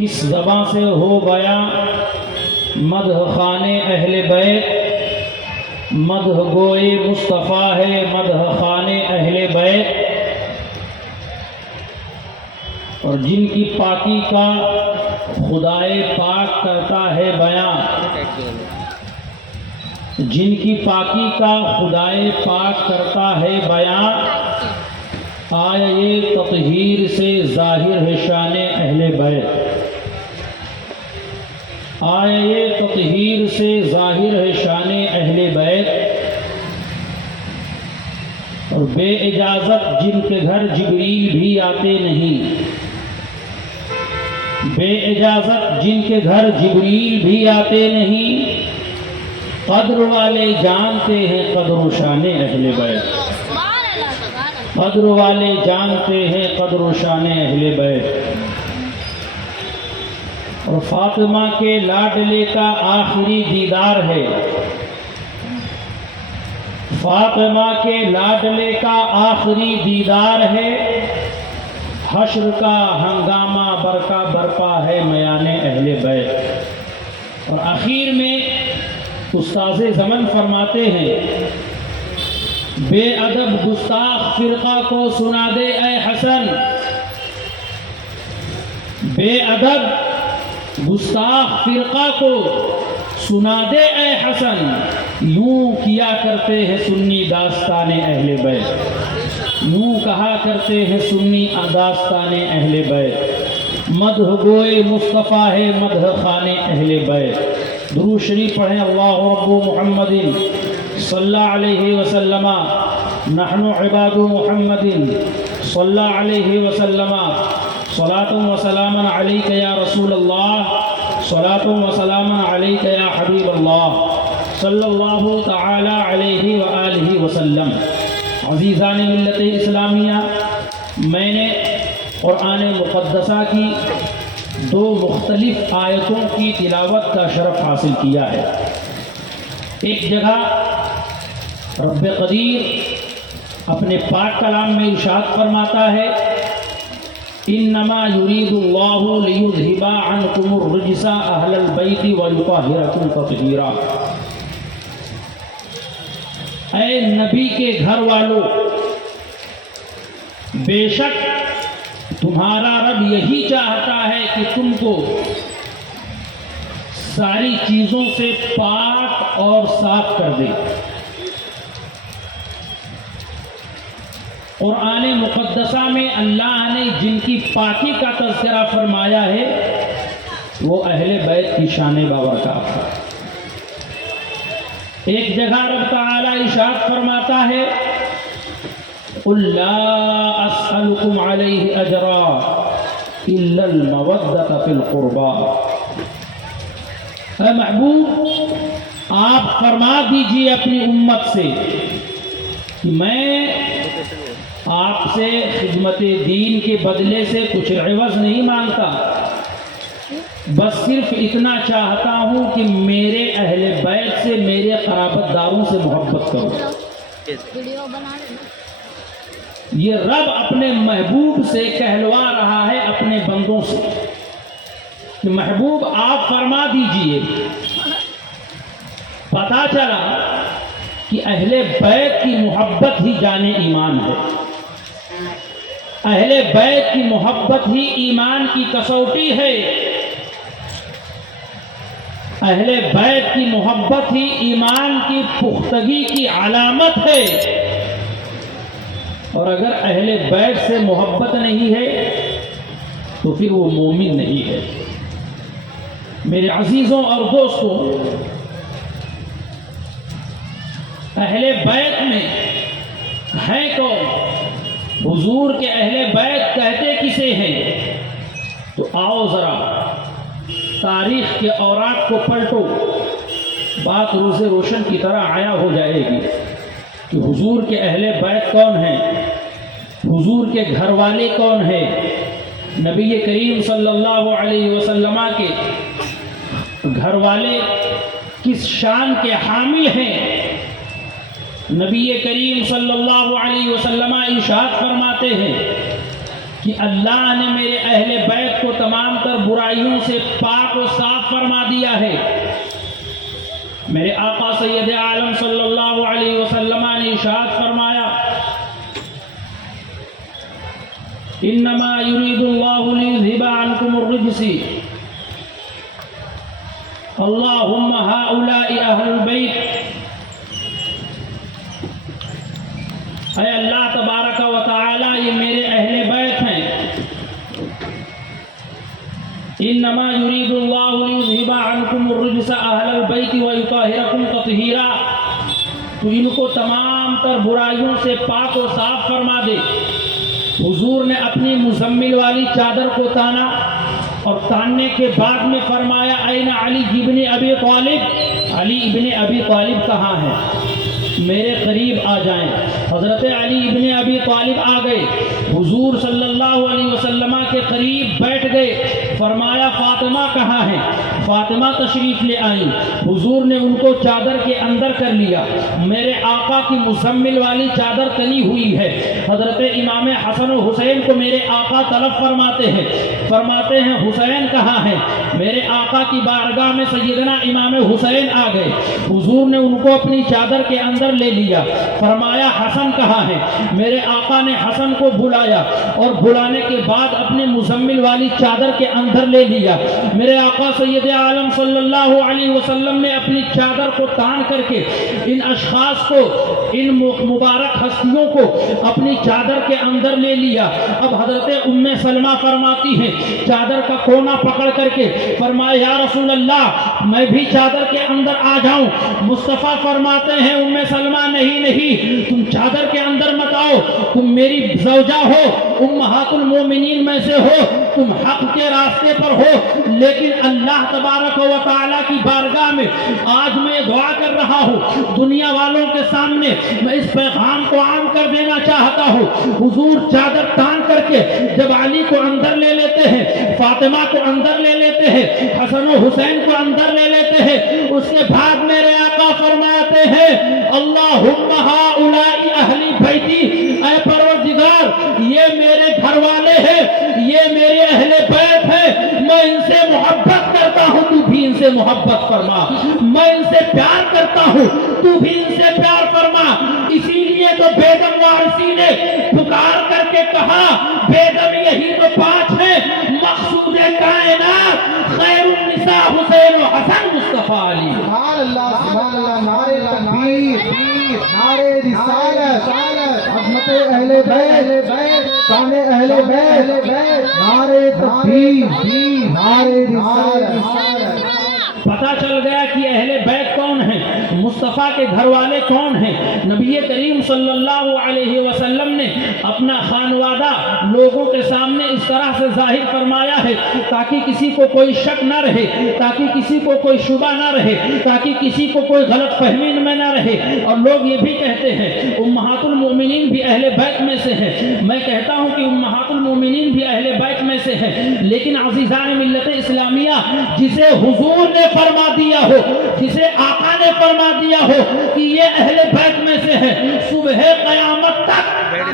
کس زباں سے ہو بیاں مدح خانے اہل بیت، مدح گوئے مصطفیٰ ہے مدح خانے اہل بیت، اور جن کی پاکی کا خدائے پاک کرتا ہے بیاں، جن کی پاکی کا خدائے پاک کرتا ہے بیاں، آیے تطہیر سے ظاہر ہے شان اہل بیت، آیے تطہیر سے ظاہر ہے شان اہل بیت، اور بے اجازت جن کے گھر جبریل بھی آتے نہیں، بے اجازت جن کے گھر جبریل بھی آتے نہیں، قدر والے جانتے ہیں قدر و شان اہل بیت، قدر والے جانتے ہیں قدر و شان اہل بیت۔ اور فاطمہ کے لاڈلے کا آخری دیدار ہے، فاطمہ کے لاڈلے کا آخری دیدار ہے، حشر کا ہنگامہ برقع برپا ہے میان اہل بیت۔ اور آخر میں استاذ زمن فرماتے ہیں، بے ادب گستاخ فرقہ کو سنا دے اے حسن، بے ادب گستاخ فرقہ کو سنا دے اے حسن، یوں کیا کرتے ہیں سنی داستان اہل بیت، یوں کہا کرتے ہیں سنی داستان اہل بیت، مدح گوئے مصطفیٰ ہے مدح خانے اہل بیت۔ درود شریف پڑھیں، اللہ رب محمد صلی اللہ علیہ وسلم، نحن عباد محمد صلی اللہ علیہ وسلم، صلاۃ و سلام علیک یا رسول اللہ، صلاۃ و سلام علیک یا حبیب اللہ، صلی اللہ تعالی علیہ وآلہ وسلم۔ عزیزان ملت اسلامیہ، میں نے قرآن مقدسہ کی دو مختلف آیتوں کی تلاوت کا شرف حاصل کیا ہے۔ ایک جگہ رب قدیر اپنے پاک کلام میں ارشاد فرماتا ہے، انما یرید اللہ لیذھب عنکم الرجس اہل البیت ویطہرکم تطہیرا۔ اے نبی کے گھر والوں، بے شک تمہارا رب یہی چاہتا ہے کہ تم کو ساری چیزوں سے پاک اور صاف کر دے۔ قرآن مقدسہ میں اللہ نے جن کی پاکی کا تذکرہ فرمایا ہے وہ اہل بیت کی شان بابرکات ہے۔ ایک جگہ رب تعالی ارشاد فرماتا ہے، قل لا اسألكم علیہ اجرا الا المودۃ فی القربى۔ اے محبوب، آپ فرما دیجئے اپنی امت سے کہ میں آپ سے خدمت دین کے بدلے سے کچھ عوض نہیں مانگتا، بس صرف اتنا چاہتا ہوں کہ میرے اہل بیت سے، میرے قرابت داروں سے محبت کرو۔ یہ رب اپنے محبوب سے کہلوا رہا ہے اپنے بندوں سے کہ محبوب آپ فرما دیجئے۔ پتہ چلا کہ اہل بیت کی محبت ہی جان ایمان ہے، اہل بیت کی محبت ہی ایمان کی کسوٹی ہے، اہل بیت کی محبت ہی ایمان کی پختگی کی علامت ہے، اور اگر اہل بیت سے محبت نہیں ہے تو پھر وہ مومن نہیں ہے۔ میرے عزیزوں اور دوستوں، اہل بیت میں ہے کون؟ حضور کے اہل بیت کہتے کسے ہیں؟ تو آؤ ذرا تاریخ کے اوراق کو پلٹو، بات روز روشن کی طرح عیاں ہو جائے گی کہ حضور کے اہل بیت کون ہیں، حضور کے گھر والے کون ہیں، نبی کریم صلی اللہ علیہ وسلم کے گھر والے کس شان کے حامل ہیں۔ نبی کریم صلی اللہ علیہ وسلم ارشاد فرماتے ہیں، کہ اللہ نے میرے اہل بیت کو تمام تر برائیوں سے پاک و صاف فرما دیا ہے۔ میرے آقا سید عالم صلی اللہ علیہ وسلم نے ارشاد فرمایا انما یرید اللہ لیذھب عنکم الرجس اللہم ہؤلاء اہل البیت۔ اے اللہ تبارک و تعالی یہ میرے اہل بیت ہیں۔ انما یرید اللہ لیذھب عنکم الرجس اہل البیت ویطہرکم تطہیرا، تو ان کو تمام تر برائیوں سے پاک و صاف فرما دے۔ حضور نے اپنی مزمل والی چادر کو تانا اور تاننے کے بعد میں فرمایا این علی ابن ابی طالب، علی ابن ابی طالب کہاں ہے؟ میرے قریب آ جائیں۔ حضرت علی ابن ابی طالب آ گئے، حضور صلی اللہ علیہ وسلم کے قریب بیٹھ گئے۔ فرمایا فاطمہ کہاں ہے؟ فاطمہ تشریف لے آئیں۔ حضور نے ان کو چادر کے اندر کر لیا۔ میرے آقا کی مزمل والی چادر تنی ہوئی ہے۔ حضرت امام حسن و حسین کو میرے آقا طلب فرماتے ہیں حسین کہاں ہے؟ میرے آقا کی بارگاہ میں سیدنا امام حسین آ گئے۔ حضور نے ان کو اپنی چادر کے اندر لے لیا۔ فرمایا حسن کہاں ہے؟ میرے آقا نے حسن کو بلایا اور بلانے کے بعد اپنے مزمل والی چادر کے اندر لے لیا۔ میرے آقا سید عالم صلی اللہ علیہ وسلم نے اپنی چادر کو تان کر کے ان اشخاص کو، ان مبارک ہستیوں کو اپنی چادر کے اندر لے لیا۔ اب حضرت ام سلمہ فرماتی ہیں چادر کا کونا پکڑ کر کے فرمایا یا رسول اللہ میں بھی چادر کے اندر آ جاؤں؟ مصطفیٰ فرماتے ہیں ام سلمہ نہیں، تم چادر کے اندر مت آؤ، تم میری زوجہ ہو، امہات المومنین میں سے ہو، تم حق کے راستے پر ہو، لیکن اللہ تبارک و تعالیٰ کی بارگاہ میں آج میں دعا کر رہا ہوں، دنیا والوں کے سامنے میں اس پیغام کو عام کر دینا چاہتا ہوں۔ حضور چادر تان کر کے جب علی کو اندر لے لیتے ہیں، فاطمہ کو اندر لے لیتے ہیں، حسن و حسین کو اندر لے لیتے ہیں، اس کے بعد میرے آقا فرماتے ہیں اللہم ہؤلاء اہل بیتی، اے پروردگار یہ میرے گھر والے ہیں، یہ میرے اہل بیت ہیں، میں ان سے محبت کرتا ہوں، تو بھی ان سے محبت فرما، میں ان سے پیار کرتا ہوں، تو بھی ان سے پیار فرما۔ اسی لیے تو بیگم وارثی نے پکار کر کے کہا بیگم یہی تو پانچ ہیں، مقصود کائنات خیر النساء حسین و حسن مصطفیٰ علی۔ سبحان اللہ، نعرے تکبیر، نعرے رسالت، عظمت اہل بیت، شان اہل بیت، نعرے تکبیر، نعرے رسالت۔ پتہ چل گیا کہ اہل بیت کون ہیں، مصطفیٰ کے گھر والے کون ہیں۔ نبی کریم صلی اللہ علیہ وسلم نے اپنا خانوادہ لوگوں کے سامنے اس طرح سے ظاہر فرمایا ہے تاکہ کسی کو کوئی شک نہ رہے، تاکہ کسی کو کوئی شبہ نہ رہے، تاکہ کسی کو کوئی غلط فہمی میں نہ رہے۔ اور لوگ یہ بھی کہتے ہیں امہات المومنین بھی اہل بیت میں سے ہیں، میں کہتا ہوں کہ امہات المومنین بھی اہل بیت میں سے ہیں، لیکن عزیزان ملت اسلامیہ جسے حضور نے فرما دیا ہو، جسے آقا نے فرما دیا ہو کہ یہ اہل بیت میں سے ہے، صبح قیامت تک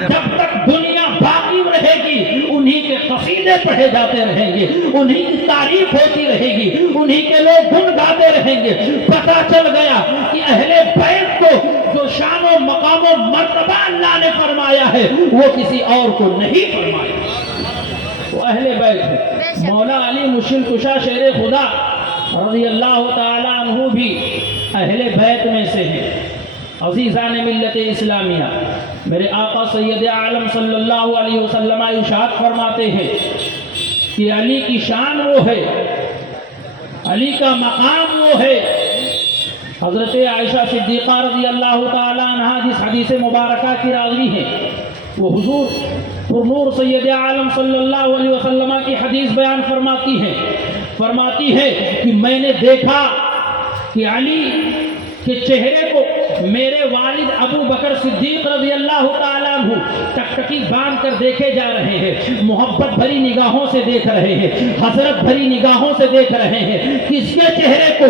جب تک دنیا باقی رہے گی انہی کے قصیدے پڑھے جاتے رہیں گے، انہی کی تعریف ہوتی رہے گی، انہی کے لوگ گن گاتے رہیں گے۔ پتہ چل گیا کہ اہل بیت کو جو شان و مقام و مرتبہ اللہ نے فرمایا ہے وہ کسی اور کو نہیں فرمایا، وہ اہل بیت ہے۔ مولا علی مشکل کشا شیر خدا رضی اللہ تعالیٰ عنہ بھی اہل بیت میں سے ہیں۔ عزیزان ملت اسلامیہ میرے آقا سید عالم صلی اللہ علیہ وسلم ارشاد فرماتے ہیں کہ علی کی شان وہ ہے، علی کا مقام وہ ہے۔ حضرت عائشہ صدیقہ رضی اللہ تعالیٰ عنہ جس حدیث مبارکہ کی راوی ہیں وہ حضور پرنور سید عالم صلی اللہ علیہ وسلم کی حدیث بیان فرماتی ہے کہ میں نے دیکھا کہ علی کے چہرے کو میرے والد ابو بکر صدیق رضی اللہ تعالیٰ عنہ ٹکٹکی باندھ کر دیکھے جا رہے ہیں، محبت بھری نگاہوں سے دیکھ رہے ہیں، حسرت بھری نگاہوں سے دیکھ رہے ہیں، کس کے چہرے کو؟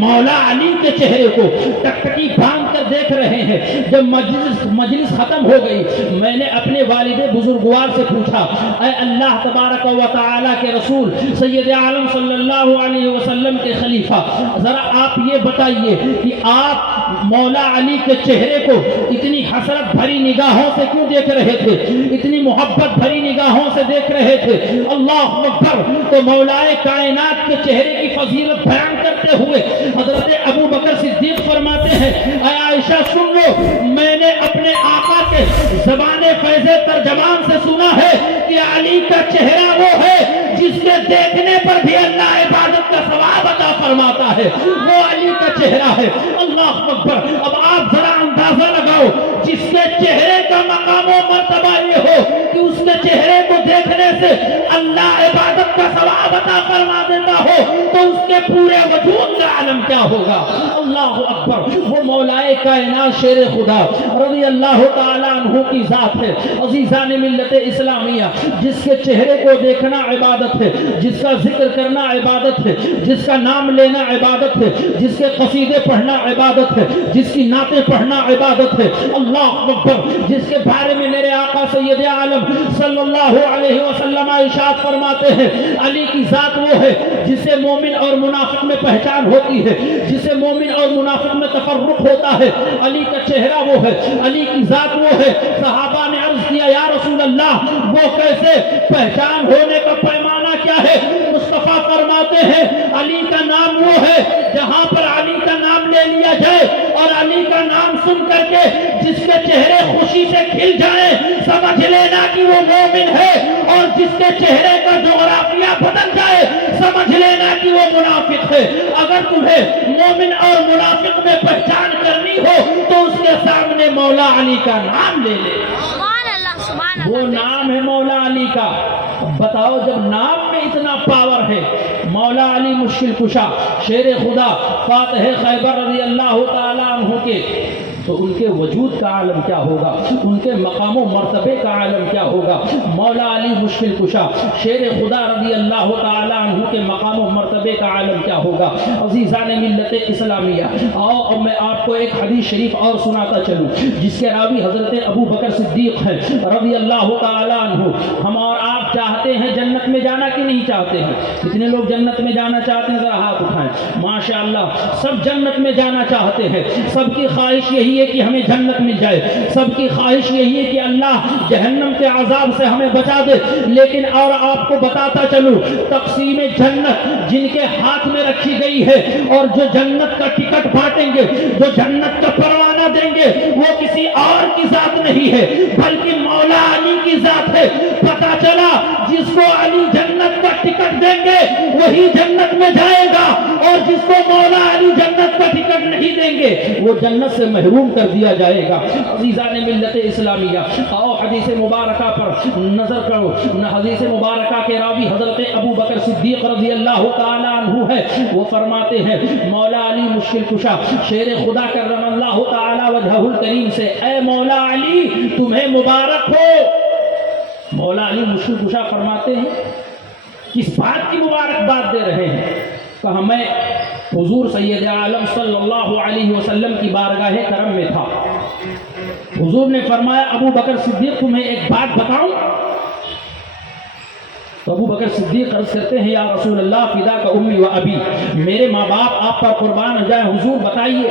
مولا علی کے چہرے کو ٹکٹکی باندھ کر دیکھ رہے ہیں۔ جب مجلس ختم ہو گئی، میں نے اپنے والد بزرگوار سے پوچھا، اے اللہ تبارک و تعالیٰ کے رسول سید عالم صلی اللہ علیہ وسلم کے خلیفہ، ذرا آپ یہ بتائیے کہ آپ مولا علی کے چہرے کو اتنی حسرت بھری نگاہوں سے کیوں دیکھ رہے تھے، اتنی محبت بھری نگاہوں سے دیکھ رہے تھے؟ اللہ اکبر! تو مولا کائنات کے چہرے کی فضیلت بیان کرتے ہوئے حضرت ابو بکر صدیق فرماتے ہیں، اے عائشہ سن لو، میں نے اپنے آقا کے زبان فیض ترجمان سے سنا ہے کہ علی کا چہرہ وہ ہے جس کے دیکھنے پر بھی اللہ عبادت کا ثواب عطا فرماتا ہے، وہ علی کا چہرہ ہے۔ اللہ اکبر! اب آپ ذرا اندازہ لگاؤ، جس کے چہرے کا مقام و مرتبہ یہ ہو کہ اس کے چہرے کو دیکھنے سے اللہ عبادت کا ثواب عطا فرما دیتا ہو، تو اس کے پورے وجود کا عالم کیا ہوگا؟ اللہ اکبر! وہ مولا کائنات شیر خدا رضی اللہ تعالیٰ عنہ کی ذات ہے۔ عزیزان ملت اسلامیہ، جس کے چہرے کو دیکھنا عبادت ہے، جس کا ذکر کرنا عبادت ہے، جس کا نام لینا عبادت ہے، جس کے قصیدے پڑھنا عبادت ہے، جس کی نعتیں پڑھنا عبادت ہے۔ اللہ اکبر! جس کے بارے میں میرے آقا سید عالم صلی اللہ علیہ وسلم ارشاد فرماتے ہیں، علی کی ذات وہ ہے جسے مومن اور منافق میں پہچان ہوتی ہے، جسے مومن اور منافق میں تفرق ہوتا ہے۔ علی کا چہرہ وہ ہے، علی کی ذات وہ ہے۔ صحابہ نے عرض کیا، یا رسول اللہ وہ کیسے؟ پہچان ہونے کا پیمانہ کیا ہے؟ مصطفیٰ فرماتے ہیں، علی کا نام وہ ہے جہاں پر علی کا نام لے لیا جائے اور علی کا نام سن کر کے جس کے چہرے خوشی سے کھل جائیں، سمجھ لینا کہ وہ مومن ہے، اور جس کے چہرے کا جغرافیہ بدل جائے، سمجھ لینا کہ وہ منافق ہے۔ اگر تمہیں مومن اور منافق میں پہچان کرنی ہو تو اس کے سامنے مولا علی کا نام لے لے، وہ نام ہے مولا علی کا۔ بتاؤ، جب نام میں اتنا پاور ہے، مولا علی مشکل کشا شیر خدا فاتح خیبر رضی اللہ تعالیٰ عنہ کے، تو ان کے وجود کا عالم کیا ہوگا، ان کے مقام و مرتبے کا عالم کیا ہوگا۔ مولا علی مشکل کشا شیر خدا رضی اللہ تعالیٰ عنہ کے مقام و مرتبے کا عالم کیا ہوگا۔ عزیزان ملت اسلامیہ، آؤ اب میں آپ کو ایک حدیث شریف اور سناتا چلوں، جس کے راوی حضرت ابو بکر صدیق ہے رضی اللہ تعالیٰ عنہ۔ ہم اور آپ چاہتے ہیں جنت میں جانا کہ نہیں چاہتے ہیں؟ کتنے لوگ جنت میں جانا چاہتے ہیں؟ ذرا ہاتھ اٹھائیں۔ ماشاءاللہ، سب جنت میں جانا چاہتے ہیں، سب کی خواہش یہی ہے کہ ہمیں جنت مل جائے، سب کی خواہش یہی ہے کہ اللہ جہنم کے عذاب سے ہمیں بچا دے۔ لیکن اور آپ کو بتاتا چلوں، تقسیم جنت جن کے ہاتھ میں رکھی گئی ہے اور جو جنت کا ٹکٹ بانٹیں گے، جو جنت کا پروانہ دیں گے، وہ کسی اور کی ذات نہیں ہے بلکہ مولا علی کی ذات ہے۔ پتہ چلا، جس کو علی جنت کا ٹکٹ دیں گے وہی جنت میں جائے گا، اور جس کو مولا علی جنت کا ٹکٹ نہیں دیں گے وہ جنت سے محروم کر دیا جائے گا۔ عزیزان ملت اسلامیہ، آؤ حدیث مبارکہ پر نظر کرو۔ حدیث مبارکہ کے راوی حضرت ابو بکر صدیق رضی اللہ تعالیٰ عنہ ہے۔ وہ فرماتے ہیں، مولا علی مشکل کشا شیر خدا کرم اللہ تعالیٰ وجہہ الکریم سے، اے مولا علی تمہیں مبارک ہو۔ مولا علی مشکل کشا فرماتے ہیں، کس بات کی مبارکباد دے رہے ہیں؟ کہا، میں حضور سید عالم صلی اللہ علیہ وسلم کی بارگاہ کرم میں تھا، حضور نے فرمایا، ابو بکر صدیق تمہیں ایک بات بتاؤں؟ تو ابو بکر صدیق عرض کرتے ہیں، یا رسول اللہ فداک امی و ابی، میرے ماں باپ آپ پر قربان ہو جائیں، حضور بتائیے۔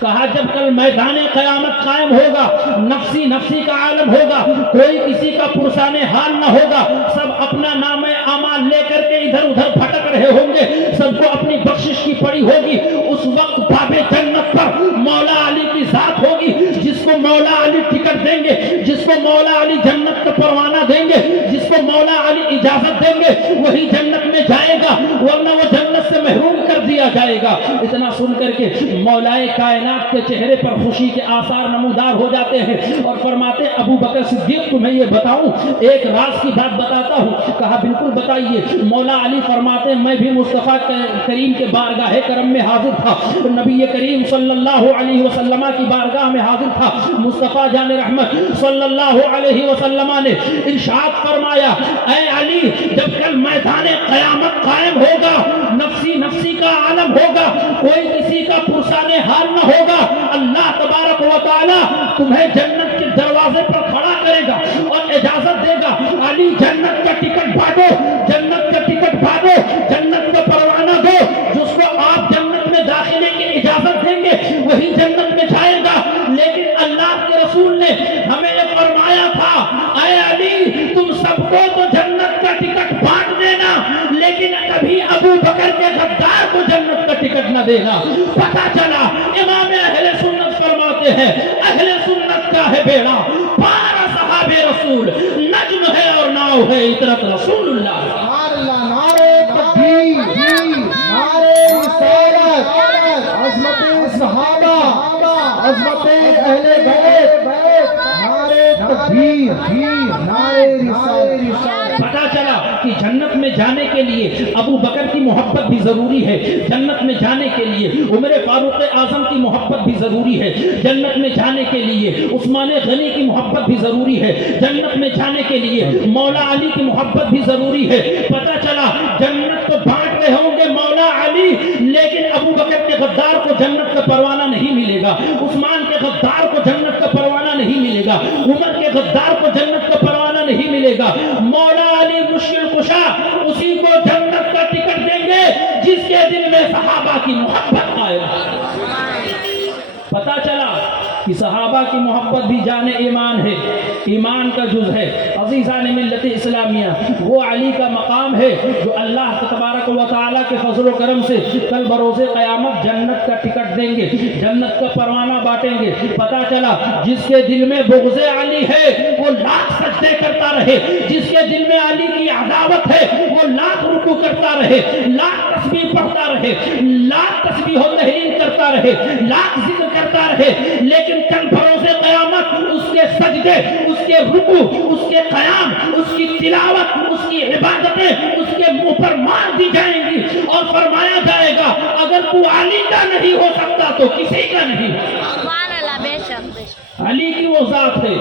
کہا، جب کل میدان قیامت قائم ہوگا، نفسی نفسی کا عالم ہوگا، کوئی کسی کا پرسان حال نہ ہوگا، سب اپنا نام اعمال لے کر کے ادھر ادھر بھٹک رہے ہوں گے، سب کو اپنی بخشش کی پڑی ہوگی۔ اس وقت باب جنت پر مولا علی کی ذات ہوگی، جس کو مولا علی ٹکٹ دیں گے، جس کو مولا علی جنت کا پروانہ دیں گے، جس کو مولا علی اجازت دیں گے، وہی جنت میں جائے گا، ورنہ وہ جنت سے محروم کر دیا جائے گا۔ گا۔ اتنا سن کر کے مولائے کائنات کے چہرے پر خوشی کے آثار نمودار ہو جاتے ہیں اور فرماتے ہیں ابو بکر صدیق تمہیں یہ بتاؤں، ایک راز کی بات بتاتا ہوں۔ کہا بالکل بتائیے۔ مولا علی فرماتے ہیں میں بھی مصطفیٰ کریم کے بارگاہ کرم میں حاضر تھا، نبی کریم صلی اللہ علیہ وسلم کی بارگاہ میں حاضر تھا۔ مصطفیٰ جان رحمت صلی اللہ علیہ وسلم نے ارشاد فرمایا اے علی جب کل میدان قیامت قائم ہوگا، نفسی نفسی کا عالم ہوگا، کوئی کسی کا پرسان حال نہ ہوگا، اللہ تبارک و تعالی تمہیں جنت کے دروازے پر کھڑا کرے گا اور اجازت دے گا علی جنت کا ٹکٹ بانٹو، جنت کا ٹکٹ بانٹو، جنت کا پروانہ دو، جس کو آپ جنت میں داخلے کی اجازت دیں گے وہی جنت میں جائے گا۔ لیکن اللہ کے رسول نے ہمیں فرمایا تھا اے علی تم سب کو تو جنت کا ٹکٹ بانٹ دینا لیکن کبھی ابو بکر کے غدار کو جنت کا ٹکٹ نہ دینا۔ پتہ چلا امام اہل سنت فرماتے ہیں اہل سنت کا ہے بیڑا پارا صحاب رسول، نجم ہے اور ناؤ ہے اطرت رسول اللہ۔ نعرے تکبیر، نعرے رسالت، عظمت صحابہ، عظمت اہل بیت، نعرے تکبیر، نعرے رسالت۔ پتا چلا کہ جنت میں جانے کے لیے ابو بکر کی محبت بھی ضروری ہے، جنت میں جانے کے لیے عمر فاروق اعظم کی محبت بھی ضروری ہے، جنت میں جانے کے لیے عثمان غنی کی محبت بھی ضروری ہے، جنت میں جانے کے لیے مولا علی کی محبت بھی ضروری ہے۔ پتا چلا جنت تو بانٹ رہے ہوں گے مولا علی لیکن ابو بکر کے غدار کو جنت کا پروانہ نہیں ملے گا، عثمان کے غدار کو جنت کا پروانہ نہیں ملے گا، عمر کے غدار کو جنت کا پروانہ نہیں ملے گا۔ مولا علی مشکل کشا اسی کو جنت کا ٹکٹ دیں گے جس کے دل میں صحابہ کی محبت قائم ہے۔ پتا چلا کہ صحابہ کی محبت بھی جان ایمان ہے، ایمان کا جز ہے۔ عزیزان ملت اسلامیہ وہ علی کا مقام ہے جو اللہ تبارک و تعالیٰ کے فضل و کرم سے کل بروز قیامت جنت کا ٹکٹ دیں گے، جنت کا پروانہ بانٹیں گے۔ پتا چلا جس کے دل میں بغض علی ہے وہ لاکھ سجدے کرتا رہے، جس کے دل میں علی کی عداوت ہے وہ لاکھ رکوع کرتا رہے، لاکھ تسبیح پڑھتا رہے، لاکھ تسبیح و تحلیل کرتا رہے، لاکھ ذکر کرتا رہے، لیکن کل بروز قیامت اس کے سجدے، اس کے رکوع، اس کے قیام، اس کی تلاوت، اس کی عبادتیں اس کے منہ پر مار دی جائیں گی اور فرمایا جائے گا اگر تو علی کا نہیں ہو سکتا تو کسی کا نہیں ہو۔ علی کی وہ ذات ہے۔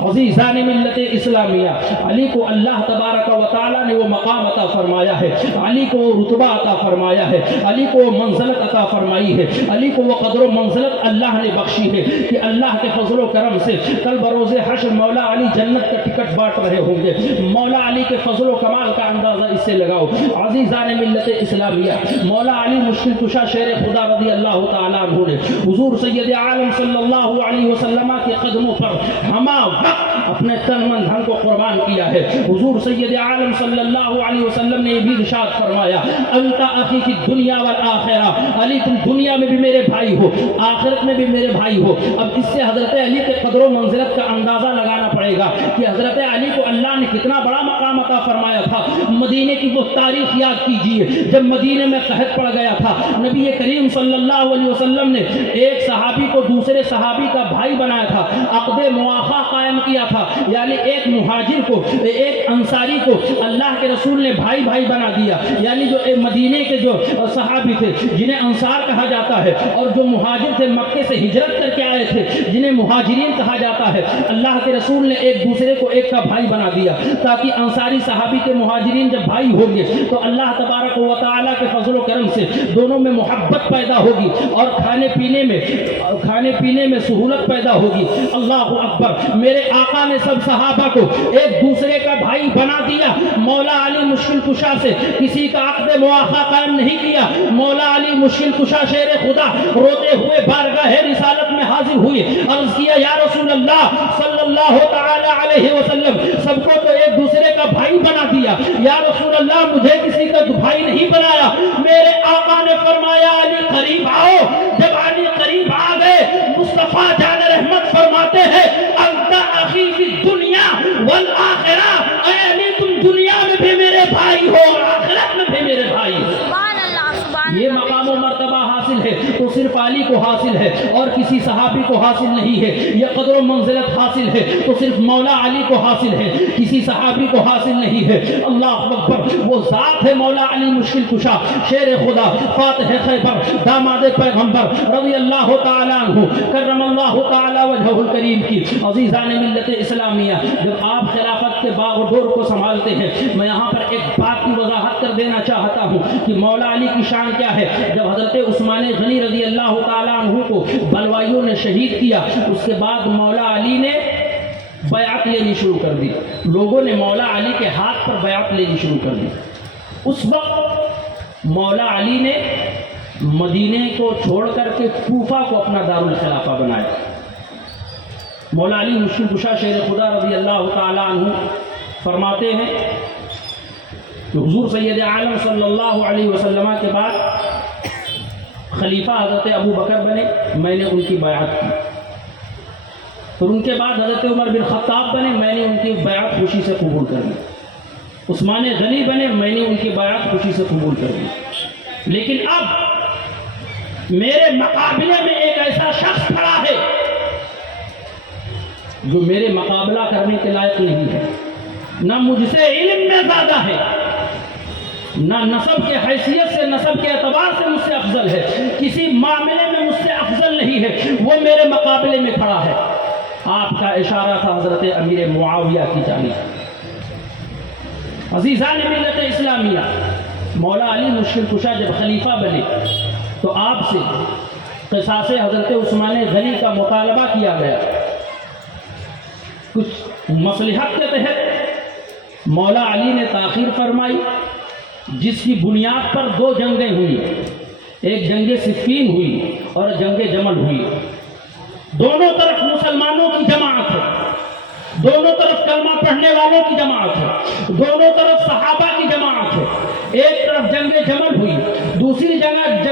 عزیزان ملت اسلامیہ علی کو اللہ تبارک و تعالیٰ نے وہ مقام عطا فرمایا ہے، علی کو وہ رتبہ عطا فرمایا ہے، علی کو وہ منزلت عطا فرمائی ہے، علی کو وہ قدر و منزلت اللہ نے بخشی ہے کہ اللہ کے فضل و کرم سے کل بروز حشر مولا علی جنت کا ٹکٹ بانٹ رہے ہوں گے۔ مولا علی کے فضل و کمال کا اندازہ اس سے لگاؤ۔ عزیزان ملت اسلامیہ مولا علی مشکل کشا شیر خدا رضی اللہ تعالیٰ عنہ نے حضور سید عالم صلی اللہ علیہ وسلم کے قدموں پر ہما اپنے تن من دھن کو قربان کیا ہے۔ حضور سید عالم صلی اللہ علیہ وسلم نے بھی ارشاد فرمایا انت اخی فی الدنیا والآخرہ، علی تم دنیا میں بھی میرے بھائی ہو، آخرت میں بھی میرے بھائی ہو۔ اب اس سے حضرت علی کے قدر و منزلت کا اندازہ لگانا پڑے گا کہ حضرت علی کو اللہ نے کتنا بڑا مقام عطا فرمایا تھا۔ مدینے کی وہ تاریخ یاد کیجئے جب مدینے میں قحط پڑ گیا تھا، نبی کریم صلی اللہ علیہ وسلم نے ایک صحابی کو دوسرے صحابی کا بھائی بنایا تھا، عقد مواخا قائم کیا تھا، یعنی ایک مہاجر کو ایک انصاری کو اللہ کے رسول نے بھائی بھائی بنا دیا، یعنی جو مدینے کے جو صحابی تھے جنہیں انصار کہا جاتا ہے اور جو مہاجر تھے مکے سے ہجرت کر کے آئے تھے جنہیں مہاجرین کہا جاتا ہے، اللہ کے رسول نے ایک دوسرے کو ایک کا بھائی بنا دیا تاکہ انصاری صحابی کے مہاجرین جب بھائی ہوں گے تو اللہ تبارک و تعالیٰ کے فضل و کرم سے دونوں میں محبت پیدا ہوگی اور کھانے پینے میں سہولت پیدا ہوگی۔ اللہ اکبر، میرے آقا نے سب صحابہ کو ایک دوسرے کا بھائی بنا دیا۔ مولا علی مشکل کشا سے کسی کا عقد مواخا قائم نہیں کیا۔ مولا علی مشکل کشا شیر خدا روتے ہوئے بارگاہ رسالت میں حاضر ہوئے، عرض کیا یا رسول اللہ صلی اللہ تعالی علیہ وسلم سب کو تو ایک دوسرے کا بھائی بنا دیا، یا رسول اللہ مجھے کسی کا بھائی نہیں بنایا۔ میرے آقا نے فرمایا علی قریب آؤ۔ جب علی قریب آ گئے مصطفیٰ جان رحمت فرماتے ہیں انت اخی فی الدنیا والآخرہ، اے علی تم دنیا میں بھی میرے بھائی ہو اور آخرت میں بھی میرے بھائی ہو۔ یہ مقام و مرتبہ حاصل ہے تو صرف علی کو حاصل ہے اور کسی صحابی کو حاصل نہیں ہے. یہ قدر و منزلت حاصل ہے تو صرف مولا علی کو حاصل ہے, کسی صحابی کو حاصل نہیں ہے. اللہ اکبر. وہ ذات ہے مولا علی مشکل کشا, شیر خدا, فاتح خیبر, داماد پیغمبر رضی اللہ تعالیٰ عنہ کرم اللہ تعالیٰ وجہہ الکریم کی. عزیزان ملت اسلامیہ, جب آپ خلافت کے باغ و ڈور کو سنبھالتے ہیں, میں یہاں پر ایک بات کی وضاحت کر دینا چاہتا ہوں کہ مولا علی کی شان کیا ہے. جب حضرت عثمان غنی رضی اللہ تعالیٰ عنہ کو بلوائیوں نے شہید کیا, اس کے بعد مولا علی نے بیعت لینی شروع کر دی. لوگوں نے مولا علی کے ہاتھ پر بیعت لینی شروع کر دی. اس وقت مولا علی نے مدینے کو چھوڑ کر کے کوفہ کو اپنا دارالخلافہ بنایا. مولا علی مشکل کشا شیر خدا رضی اللہ تعالیٰ عنہ فرماتے ہیں کہ حضور سید عالم صلی اللہ علیہ وسلم کے بعد خلیفہ حضرت ابو بکر بنے, میں نے ان کی بیعت کی. پھر ان کے بعد حضرت عمر بن خطاب بنے, میں نے ان کی بیعت خوشی سے قبول کر لی. عثمان غنی بنے, میں نے ان کی بیعت خوشی سے قبول کر لی. لیکن اب میرے مقابلے میں ایک ایسا شخص کھڑا ہے جو میرے مقابلہ کرنے کے لائق نہیں ہے. نہ مجھ سے علم میں زیادہ ہے, نہ نسب کے حیثیت سے, نسب کے اعتبار سے مجھ سے افضل ہے, کسی معاملے میں مجھ سے افضل نہیں ہے. وہ میرے مقابلے میں کھڑا ہے. آپ کا اشارہ تھا حضرت امیر معاویہ کی جانب. عزیزان ملت اسلامیہ, مولا علی مشکل کشا جب خلیفہ بنے تو آپ سے قصاص حضرت عثمان غنی کا مطالبہ کیا گیا. کچھ مصلحت کے تحت مولا علی نے تاخیر فرمائی, جس کی بنیاد پر دو جنگیں ہوئی. ایک جنگ صفین ہوئی اور جنگ جمل ہوئی. دونوں طرف مسلمانوں کی جماعت ہے, دونوں طرف کلمہ پڑھنے والوں کی جماعت ہے, دونوں طرف صحابہ کی جماعت ہے. ایک طرف جنگ جمل ہوئی, دوسری جگہ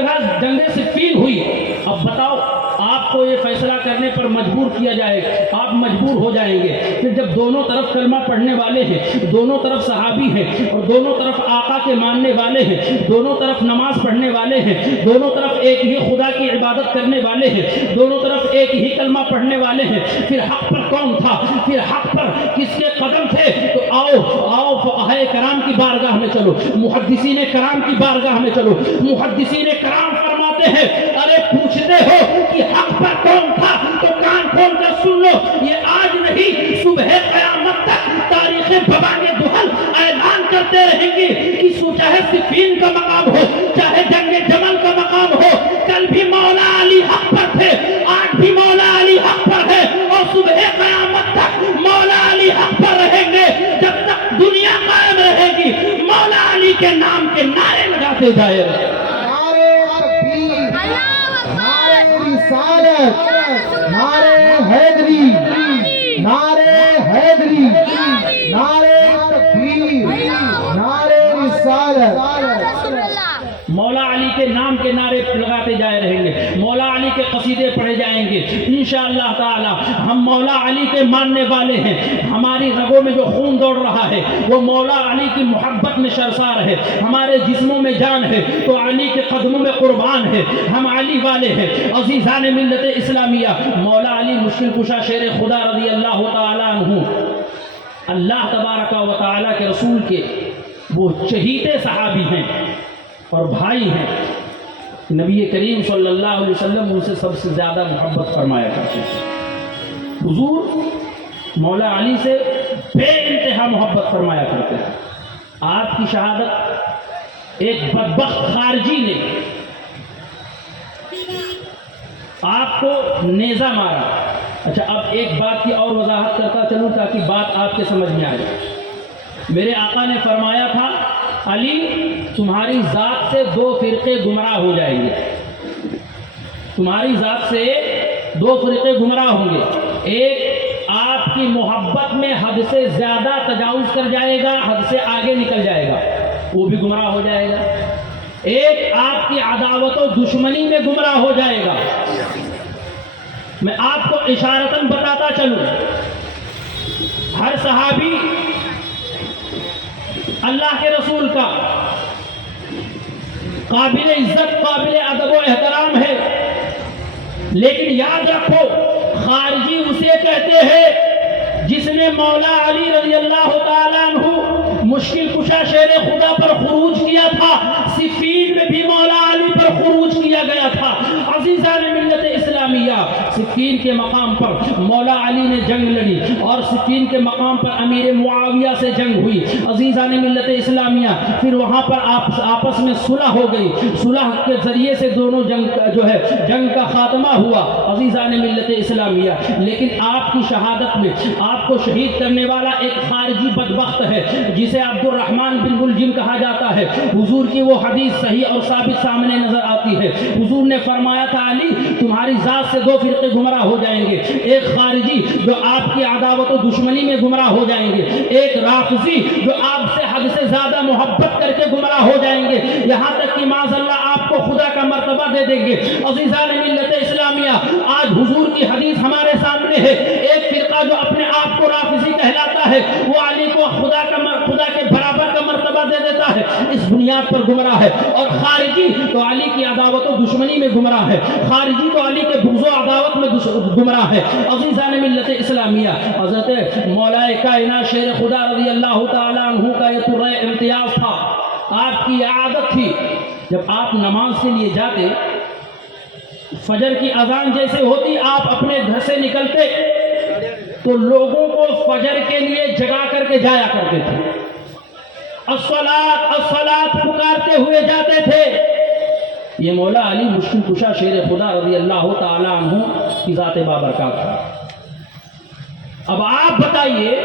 جنگ صفین ہوئی. اب بتاؤ, آپ کو یہ فیصلہ کرنے پر مجبور کیا جائے, آپ مجبور ہو جائیں گے کہ جب دونوں طرف کلمہ پڑھنے والے ہیں, دونوں طرف صحابی ہیں اور دونوں طرف آقا کے ماننے والے ہیں, دونوں طرف نماز پڑھنے والے ہیں, دونوں طرف ایک ہی خدا کی عبادت کرنے والے ہیں, دونوں طرف ایک ہی کلمہ پڑھنے والے ہیں, پھر حق پر کون تھا, پھر حق پر کس کے قدم تھے؟ تو آؤ فقہائے کرام کی بارگاہ میں چلو, محدثین کرام کی بارگاہ میں چلو. محدثین کرام فرماتے ہیں, ارے پوچھتے ہو کہ حق پر کون تھا تو کان کھول کر سن لو. یہ آج نہیں, صبح قیامت تک تاریخ ببان دہل اعلان کرتے رہیں گے کہ چاہے صفین کا مقام ہو, چاہے جنگ جمل کا مقام ہو, کل بھی مولا علی حق پر تھے, آج بھی مولا علی حق پر ہے اور صبح قیامت تک مولا علی حق پر رہیں گے. جب تک دنیا قائم رہے گی مولا علی کے نام کے نعرے لگاتے جائے. نعرے حیدری, نعرے حیدری, نعرے تکبیر, نعرے رسالت. مولا علی کے نام کے نعرے لگاتے جائے رہیں گے, مولا علی کے قصیدے پڑھے جائیں گے انشاءاللہ تعالی. ہم مولا علی کے ماننے والے ہیں, ہماری رگوں میں جو خون دوڑ رہا ہے وہ مولا علی کی محبت میں سرشار ہے, ہمارے جسموں میں جان ہے تو علی کے قدموں میں قربان ہے, ہم علی والے ہیں. عزیزان ملت اسلامیہ, مولا علی مشکل کشا شیر خدا رضی اللہ تعالی عنہ اللہ تبارک و تعالی کے رسول کے وہ چہیتے صحابی ہیں اور بھائی ہیں. نبی کریم صلی اللہ علیہ وسلم ان سے سب سے زیادہ محبت فرمایا کرتے ہیں. حضور مولا علی سے بے انتہا محبت فرمایا کرتے ہیں. آپ کی شہادت ایک بدبخت خارجی نے آپ کو نیزہ مارا. اچھا, اب ایک بات کی اور وضاحت کرتا چلوں تاکہ بات آپ کے سمجھ میں آئے. میرے آقا نے فرمایا تھا, علی تمہاری ذات سے دو فرقے گمراہ ہو جائیں گے, تمہاری ذات سے دو فرقے گمراہ ہوں گے. ایک آپ کی محبت میں حد سے زیادہ تجاوز کر جائے گا, حد سے آگے نکل جائے گا, وہ بھی گمراہ ہو جائے گا. ایک آپ کی عداوت و دشمنی میں گمراہ ہو جائے گا. میں آپ کو اشارتاً بتاتا چلوں, ہر صحابی اللہ کے رسول کا قابل عزت قابل ادب و احترام ہے، لیکن یاد رکھو خارجی اسے کہتے ہیں جس نے مولا علی رضی اللہ تعالیٰ عنہ مشکل کشا شیر خدا پر خروج کیا تھا، صفین میں بھی مولا علی پر خروج کیا گیا تھا۔ عزیزان ملت اسلامیہ، صفین کے مقام پر مولا علی نے جنگ لڑی اور صفین کے مقام پر امیر معاویہ سے جنگ ہوئی۔ عزیزان ملت اسلامیہ، پھر وہاں پر آپس میں صلح ہو گئی، صلح کے ذریعے سے دونوں جنگ کا خاتمہ ہوا۔ عزیزان ملت اسلامیہ، لیکن آپ کی شہادت میں آپ کو شہید کرنے والا ایک خارجی بدبخت ہے جسے عبد الرحمن بن ملجم کہا جاتا ہے۔ حضور کی وہ حدیث صحیح اور ثابت سامنے نظر آتی ہے۔ حضور نے فرمایا تھا علی تمہاری ذات سے دو فرقے گمراہ ہو جائیں گے، ایک خارجی جو آپ کی عداوت و دشمنی میں گمراہ ہو جائیں گے، ایک رافضی جو آپ سے حد سے زیادہ محبت کر کے گمراہ ہو جائیں گے، یہاں تک کہ معاذ اللہ آپ کو خدا کا مرتبہ دے دیں گے۔ عزیزان ملت اسلامیہ، آج حضور کی حدیث ہمارے سامنے ہے۔ ایک فرقہ جو اپنے آپ کو رافضی کہلاتا ہے وہ علی کو خدا کے برابر کا مرتبہ دے دیتا ہے، اس بنیاد پر گمراہ ہے، اور خارجی تو علی کی عداوت و دشمنی میں گمراہ ہے، خارجی تو علی کے بغض و عداوت میں گمراہ ہے۔ عزیزان ملت اسلامیہ، حضرت مولا کائنات شیر خدا رضی اللہ تعالیٰ عنہ کا یہ طرح امتیاز تھا، آپ کی عادت تھی جب آپ نماز کے لیے جاتے، فجر کی اذان جیسے ہوتی آپ اپنے گھر سے نکلتے تو لوگوں کو فجر کے لیے جگا کر کے جایا کرتے تھے، الصلاۃ الصلاۃ پکارتے ہوئے جاتے تھے۔ یہ مولا علی مشکل کشا شیر خدا رضی اللہ تعالیٰ عنہ کی ذات بابرکات تھا۔ اب آپ بتائیے،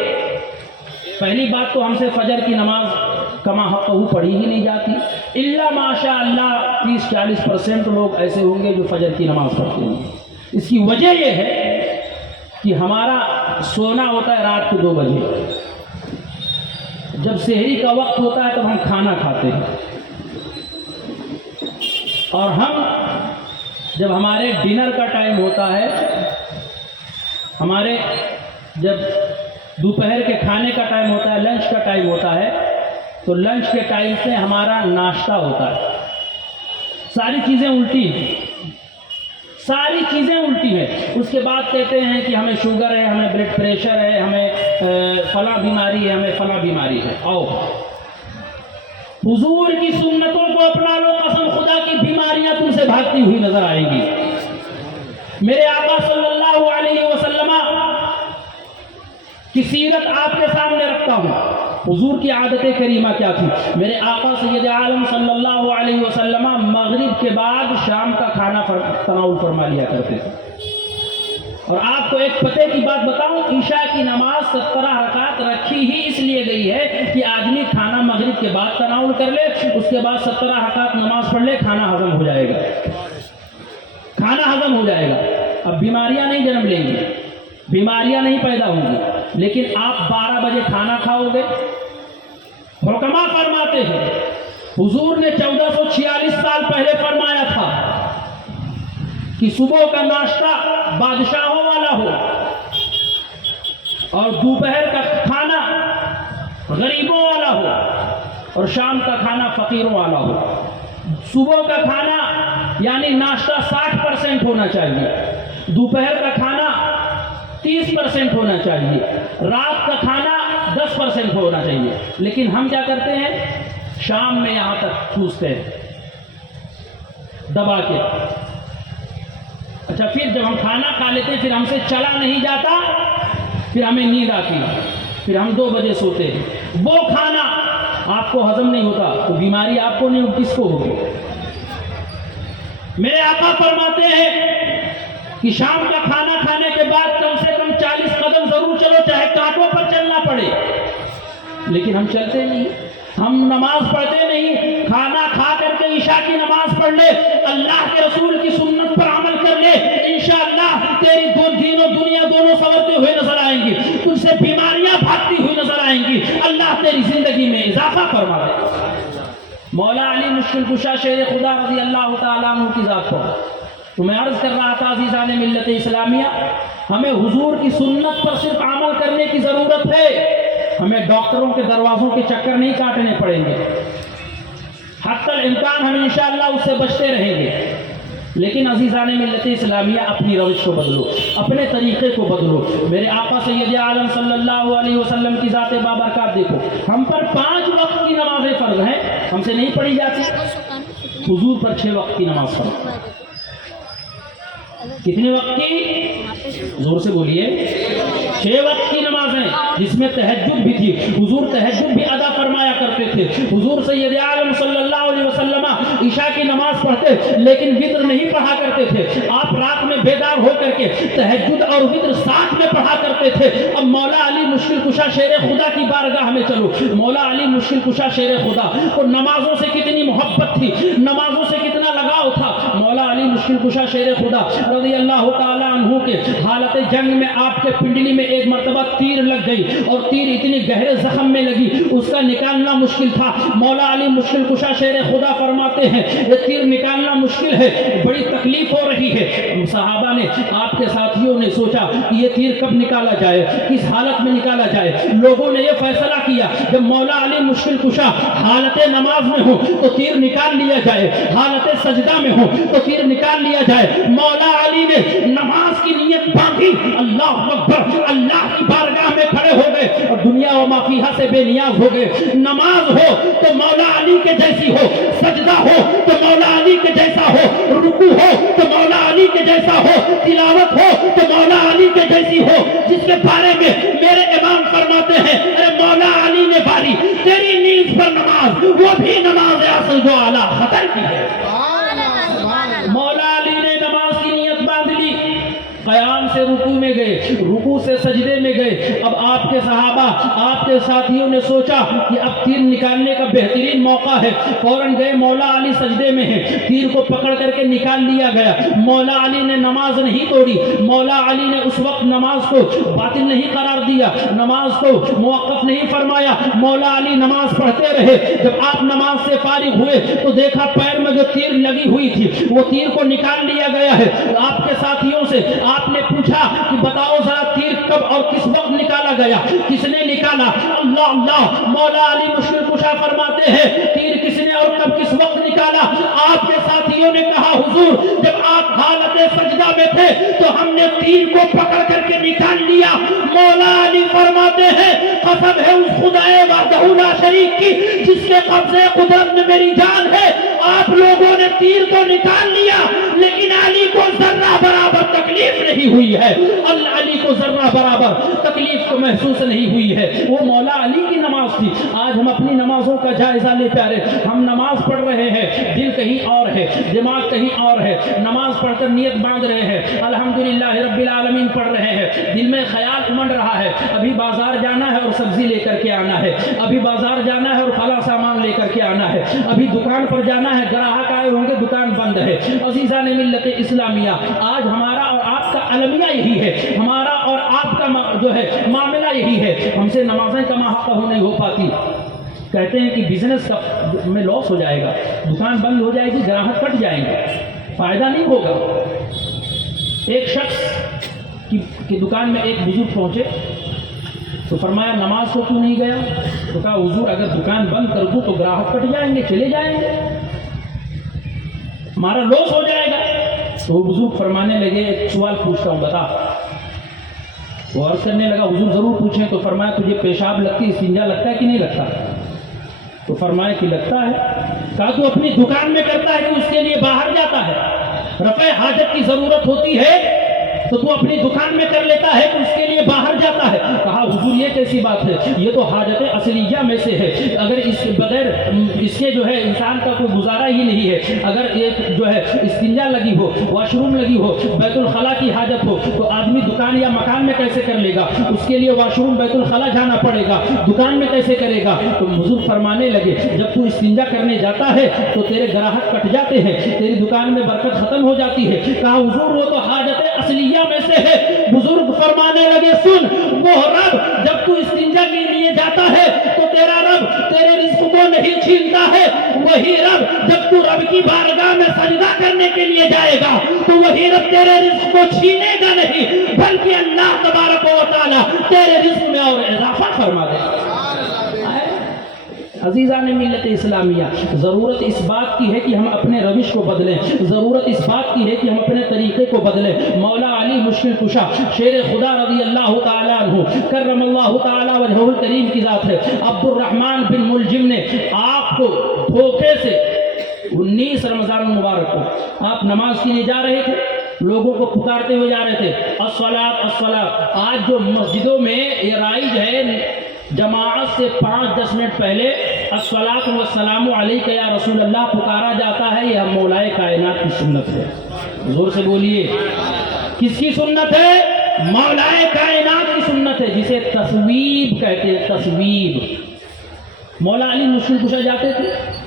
پہلی بات تو ہم سے فجر کی نماز کما حق پڑھی ہی نہیں جاتی، الا ماشاء اللہ 30-40% لوگ ایسے ہوں گے جو فجر کی نماز پڑھتے ہیں۔ اس کی وجہ یہ ہے کہ ہمارا سونا ہوتا ہے رات کو 2 بجے، جب سحری کا وقت ہوتا ہے تب ہم کھانا کھاتے ہیں، اور ہم جب ہمارے ڈنر کا ٹائم ہوتا ہے، ہمارے جب دوپہر کے کھانے کا ٹائم ہوتا ہے، لنچ کا ٹائم ہوتا ہے، تو لنچ کے ٹائم سے ہمارا ناشتہ ہوتا ہے۔ ساری چیزیں الٹی ہیں، ساری چیزیں الٹی ہیں۔ اس کے بعد کہتے ہیں کہ ہمیں شوگر ہے، ہمیں بلڈ پریشر ہے، ہمیں فلاں بیماری ہے، ہمیں فلاں بیماری ہے۔ آؤ حضور کی سنتوں کو اپنا لو، قسم خدا کی بیماریاں تم سے بھاگتی ہوئی نظر آئیں گی۔ میرے آقا صلی اللہ علیہ وسلم کی سیرت آپ کے سامنے رکھتا ہوں، حضور کی عادت کریمہ کیا تھی۔ میرے آقا سید عالم صلی اللہ علیہ وسلم مغرب کے بعد شام کا کھانا تناول فرما لیا کرتے تھے، اور آپ کو ایک پتے کی بات بتاؤں، عشاء کی نماز 17 رکعت رکھی ہی اس لیے گئی ہے کہ آدمی کھانا مغرب کے بعد تناول کر لے، اس کے بعد 17 رکعت نماز پڑھ لے، کھانا ہضم ہو جائے گا، کھانا ہضم ہو جائے گا۔ اب بیماریاں نہیں جنم لیں گی، بیماریاں نہیں پیدا ہوں گی، لیکن آپ 12 بجے کھانا کھاؤ گے۔ حکما فرماتے ہیں، حضور نے 1446 سال پہلے فرمایا تھا کہ صبح کا ناشتہ بادشاہوں والا ہو، اور دوپہر کا کھانا غریبوں والا ہو، اور شام کا کھانا فقیروں والا ہو۔ صبح کا کھانا یعنی ناشتہ 60% ہونا چاہیے، دوپہر کا کھانا 30% ہونا چاہیے، رات کا کھانا 10% ہونا چاہیے۔ لیکن ہم کیا کرتے ہیں، شام میں یہاں تک چوستے ہیں دبا کے۔ اچھا، پھر جب ہم کھانا کھا لیتے ہیں، پھر ہم سے چلا نہیں جاتا، پھر ہمیں نیند آتی، پھر ہم 2 بجے سوتے ہیں۔ وہ کھانا آپ کو ہضم نہیں ہوتا تو بیماری آپ کو نہیں، کس کو ہوگی؟ میرے آقا فرماتے ہیں کہ شام کا کھانا کھانے کے بعد کم سے کم 40 قدم ضرور چلو، چاہے کانٹوں پر چلنا پڑے۔ لیکن ہم چلتے نہیں، ہم نماز پڑھتے نہیں۔ کھانا کھا کر کے عشاء کی نماز پڑھ لے، اللہ کے رسول کی سنت پر عمل کر لے، انشاءاللہ تیری دین و دنیا دونوں سنورتے ہوئے نظر آئیں گی، تم سے بیماریاں بھاگتی ہوئی نظر آئیں گی، اللہ تیری زندگی میں اضافہ فرما دے۔ مولا علی مشکل کشا شیر خدا رضی اللہ تعالیٰ عنہ کی ذات پر تو میں عرض کر رہا تھا، عزیزان ملت اسلامیہ، ہمیں حضور کی سنت پر صرف عمل کرنے کی ضرورت ہے، ہمیں ڈاکٹروں کے دروازوں کے چکر نہیں کاٹنے پڑیں گے، حتی الامکان ہم انشاءاللہ اس سے بچتے رہیں گے، لیکن عزیزان ملت اسلامیہ اپنی روش کو بدلو، اپنے طریقے کو بدلو۔ میرے آقا سید عالم صلی اللہ علیہ وسلم کی ذات بابرکات دیکھو، ہم پر 5 وقت کی نمازیں فرض ہیں، ہم سے نہیں پڑھی جاتی، حضور پر 6 وقت کی نماز فرض۔ کتنے وقت کی؟ زور سے بولیے، 6 وقت کی نماز ہیں، جس میں تہجد بھی تھی، حضور تہجد بھی ادا فرمایا کرتے تھے۔ حضور سید عالم صلی اللہ علیہ وسلم عشاء کی نماز پڑھتے لیکن وتر نہیں پڑھا کرتے تھے، آپ رات میں بیدار ہو کر کے تہجد اور وتر ساتھ میں پڑھا کرتے تھے۔ اب مولا علی مشکل کشا شیر خدا کی بارگاہ میں چلو، مولا علی مشکل کشا شیر خدا کو نمازوں سے کتنی محبت تھی، نمازوں سے کتنا لگاؤ تھا۔ مولا علی مشکل کشا شیر خدا رضی اللہ تعالیٰ عنہ کے حالت جنگ میں آپ کے پنڈلی میں ایک مرتبہ تیر لگ گئی اور تیر اتنی گہرے زخم میں لگی، اس کا نکالنا مشکل تھا۔ مولا علی مشکل کشا شیر خدا فرماتے ہیں یہ تیر نکالنا مشکل ہے، بڑی تکلیف ہو رہی ہے۔ صحابہ نے، آپ کے ساتھیوں نے سوچا کہ یہ تیر کب نکالا جائے، کس حالت میں نکالا جائے۔ لوگوں نے یہ فیصلہ کیا جب مولا علی مشکل کشا حالت نماز میں ہو تو تیر نکال لیا جائے، حالت سجدہ میں ہو تو تیر نکال لیا جائے۔ مولا علی نے نماز کی نیت باندھی، اللہ اکبر، اللہ کی بارگاہ میں کھڑے ہو گئے اور دنیا و ما فیہا سے بے نیاز ہو گئے۔ نماز ہو تو مولا علی کے جیسی ہو، سجدہ ہو تو مولا علی کے جیسا ہو، رکوع ہو تو مولا علی کے جیسا ہو، تلاوت ہو تو مولا علی کے جیسی ہو، جس کے بارے میں میرے امام فرماتے ہیں اے مولا علی نے باری تیری نیز پر نماز، وہ بھی نماز اصل جو اعلیٰ خطر کی ہے۔ مولا علی نے نماز کی نیت باندھ لی، قیام سے رکوع میں گئے، رکوع سے سجدے میں گئے۔ اب آپ کے صحابہ، آپ کے ساتھیوں نے سوچا کہ اب تیر نکالنے کا بہترین موقع ہے، فوراً گئے، مولا علی سجدے میں ہیں، تیر کو پکڑ کر کے نکال لیا گیا۔ مولا علی نے نماز نہیں توڑی، مولا علی نے اس وقت نماز کو باطل نہیں قرار دیا، نماز کو موقف نہیں فرمایا، مولا علی نماز پڑھتے رہے۔ جب آپ نماز سے فارغ ہوئے تو دیکھا پیر میں جو تیر لگی ہوئی تھی وہ تیر کو نکال لیا گیا ہے۔ آپ کے ساتھیوں سے آپ نے پوچھا کہ بتاؤ ذرا تیر کب اور کس وقت نکالا گیا، کس نے نکالا؟ اللہ اللہ، مولا علی مشکل کشا فرماتے ہیں تیر کس نے اور کب کس وقت نکالا؟ آپ کے ساتھیوں نے کہا حضور جب آپ حالت سجدہ میں تھے تو ہم نے تیر کو پکڑ کر کے نکال لیا۔ مولا علی فرماتے ہیں قسم ہے اس خدائے وحدہ لا شریک کی جس کے قبضے قدرت میں میری جان ہے، آپ لوگوں نے تیر کو نکال لیا لیکن علی کو ذرہ برابر تکلیف نہیں ہوئی ہے، علی کو ذرہ برابر تکلیف کو محسوس نہیں ہوئی ہے۔ وہ مولا علی کی نماز تھی۔ آج ہم اپنی نمازوں کا جائزہ لے پیارے، ہم نماز پڑھ رہے ہیں، دل کہیں اور ہے، دماغ کہیں اور ہے، نماز پڑھ کر نیت باندھ رہے ہیں، الحمدللہ رب العالمین پڑھ رہے ہیں، دل میں خیال امڑ رہا ہے ابھی بازار جانا ہے اور سبزی لے کر کے آنا ہے، ابھی بازار جانا ہے اور فلاں سامان لے کر کے آنا ہے، ابھی دکان پر جانا ہے، گراہک آئے ہوں گے، دکان بند ہے۔ عزیزان ملت اسلامیہ، آج ہمارا اور آپ کا المیہ یہی ہے، ہمارا اور آپ کا جو ہے معاملہ یہی ہے، ہم سے نمازیں کما حق نہیں ہو پاتی۔ کہتے ہیں کہ بزنس میں لاس ہو جائے گا، دکان بند ہو جائے گی، گراہک کٹ جائیں گے، فائدہ نہیں ہوگا۔ ایک شخص کی دکان میں ایک بزرگ پہنچے تو فرمایا نماز کو کیوں نہیں گیا؟ تو کہا حضور اگر دکان بند کر دوں تو گراہک کٹ جائیں گے، چلے جائیں گے، ہمارا لاس ہو جائے گا۔ تو وہ بزرگ فرمانے لگے ایک سوال پوچھتا ہوں بتا۔ وہ عرض کرنے لگا حضور ضرور پوچھیں۔ تو فرمایا تجھے پیشاب لگتی، استنجا لگتا ہے کہ نہیں لگتا؟ تو فرمایا کہ لگتا ہے۔ کہا تو اپنی دکان میں کرتا ہے کہ اس کے لیے باہر جاتا ہے؟ رفع حاجت کی ضرورت ہوتی ہے تو تو اپنی دکان میں کر لیتا ہے کہ اس کے لیے باہر جاتا ہے؟ کہا حضور یہ کیسی بات ہے، یہ تو حاجت اصلیہ میں سے ہے، اگر اس کے بغیر اس کے جو ہے انسان کا کوئی گزارا ہی نہیں ہے۔ اگر ایک جو ہے استنجا لگی ہو، واش روم لگی ہو، بیت الخلا کی حاجت ہو تو آدمی دکان یا مکان میں کیسے کر لے گا؟ اس کے لیے واش روم بیت الخلا جانا پڑے گا، دکان میں کیسے کرے گا؟ تو بزرگ فرمانے لگے جب تو استنجا کرنے جاتا ہے تو تیرے گراہک کٹ جاتے ہیں، تیری دکان میں برکت ختم ہو جاتی ہے۔ کہا حضور وہ تو حاجت اصلیہ میں سے ہے۔ بزرگ فرمانے لگے سن، وہ رب جب تو استنجا کے لیے جاتا ہے تو تیرا رب تیرے رزق کو نہیں چھینتا ہے، وہی رب جب تو رب کی بارگاہ میں سجدہ کرنے کے لیے جائے گا تو وہی رب تیرے رزق کو چھینے گا نہیں، بلکہ اللہ تبارک و تعالی تیرے رزق میں اور اضافہ فرما دے گا۔ عزیزان ملت اسلامیہ، ضرورت اس بات کی ہے کہ ہم اپنے روش کو بدلیں، ضرورت اس بات کی ہے کہ ہم اپنے طریقے کو بدلیں۔ مولا علی مشکل کشا شیر خدا رضی اللہ تعالیٰ عنہ کرم اللہ تعالیٰ وجہہ الکریم کی ذات ہے، عبد الرحمن بن ملجم نے آپ کو دھوکے سے 19 رمضان المبارک کو آپ نماز کے لیے جا رہے تھے، لوگوں کو پکارتے ہوئے جا رہے تھے الصلاۃ الصلاۃ۔ آج جو مسجدوں میں یہ رائج ہے جماعت سے 5-10 منٹ پہلے الصلاۃ والسلام علیک یا رسول اللہ پکارا جاتا ہے، یہ مولائے کائنات کی سنت ہے۔ زور سے بولیے، کس کی سنت ہے؟ مولائے کائنات کی سنت ہے، جسے تصویب کہتے ہیں، تصویب۔ مولا علی مشکل کشا جاتے تھے،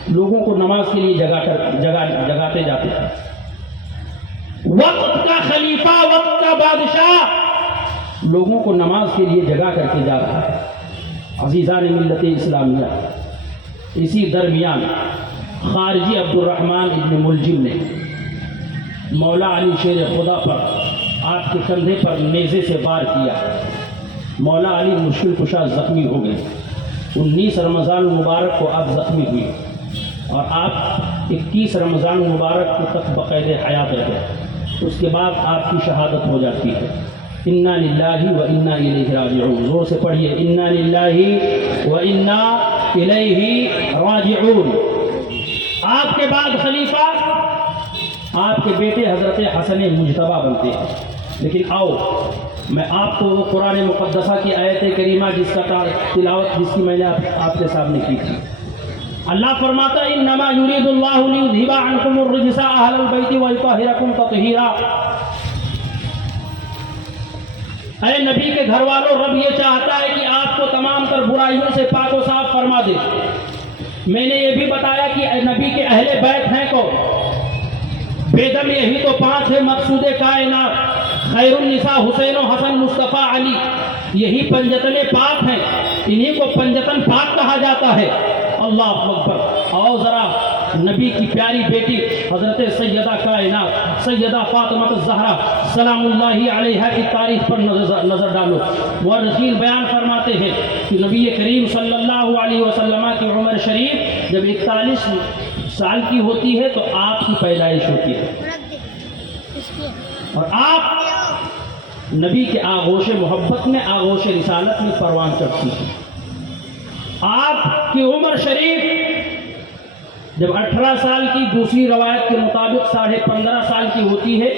لوگوں کو نماز کے لیے جگاتے جاتے تھے۔ وقت کا خلیفہ، وقت کا بادشاہ لوگوں کو نماز کے لیے جگا کر کے جا رہا ہے۔ عزیزان ملت اسلامیہ، اسی درمیان خارجی عبد الرحمن ابن ملجم نے مولا علی شیر خدا پر آپ کے کندھے پر نیزے سے وار کیا، مولا علی مشکل کشا زخمی ہو گئے۔ 19 رمضان مبارک کو آپ زخمی ہوئے اور آپ 21 رمضان مبارک کو تک بقید حیات رہے، اس کے بعد آپ کی شہادت ہو جاتی ہے۔ انا للہ و انا الیہ راجعون، زور سے پڑھیے، انا للہ و انا الیہ راجعون۔ آپ کے بعد خلیفہ آپ کے بیٹے حضرت حسن مجتبیٰ بنتے ہیں، لیکن آؤ میں آپ کو قرآن مقدسہ کی آیت کریمہ جس کا تلاوت جس کی میں نے آپ کے سامنے کی تھی، اللہ فرماتا ہے انما یرید اللہ لیذھب عنکم الرجس اہل البیت ویطہرکم تطہیرا۔ اے نبی کے گھر والوں، رب یہ چاہتا ہے کہ آپ کو تمام تر برائیوں سے پاک و صاف فرما دے۔ میں نے یہ بھی بتایا کہ اے نبی کے اہل بیت ہیں کون؟ بیدم یہی تو 5 ہے مقصود کائنات، خیر النساء حسین و حسن مصطفیٰ علی، یہی پنجتن پاک ہیں، انہی کو پنجتن پاک کہا جاتا ہے۔ اللہ اکبر۔ آؤ ذرا نبی کی پیاری بیٹی حضرت سیدہ کائنات سیدہ فاطمہ الزہرا سلام اللہ علیہا کی تاریخ پر نظر ڈالو۔ مورخین بیان فرماتے ہیں کہ نبی کریم صلی اللہ علیہ وسلم کی عمر شریف جب 41 سال کی ہوتی ہے تو آپ کی پیدائش ہوتی ہے، اور آپ نبی کے آغوش محبت میں، آغوش رسالت میں پروان چڑھتی ہیں۔ آپ کی عمر شریف جب 18 سال کی، دوسری روایت کے مطابق 15.5 سال کی ہوتی ہے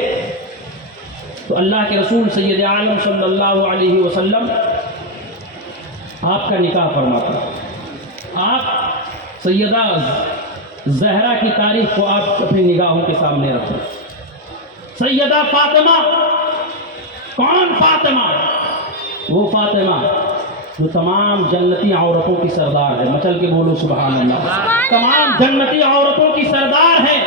تو اللہ کے رسول سید عالم صلی اللہ علیہ وسلم آپ کا نکاح فرماتے ہیں۔ آپ سیدہ زہرا کی تاریخ کو آپ اپنی نگاہوں کے سامنے رکھیں۔ سیدہ فاطمہ، کون فاطمہ؟ وہ فاطمہ جو تمام جنتی عورتوں کی سردار ہے، مچل کے بولو سبحان اللہ، تمام جنتی عورتوں کی سردار ہے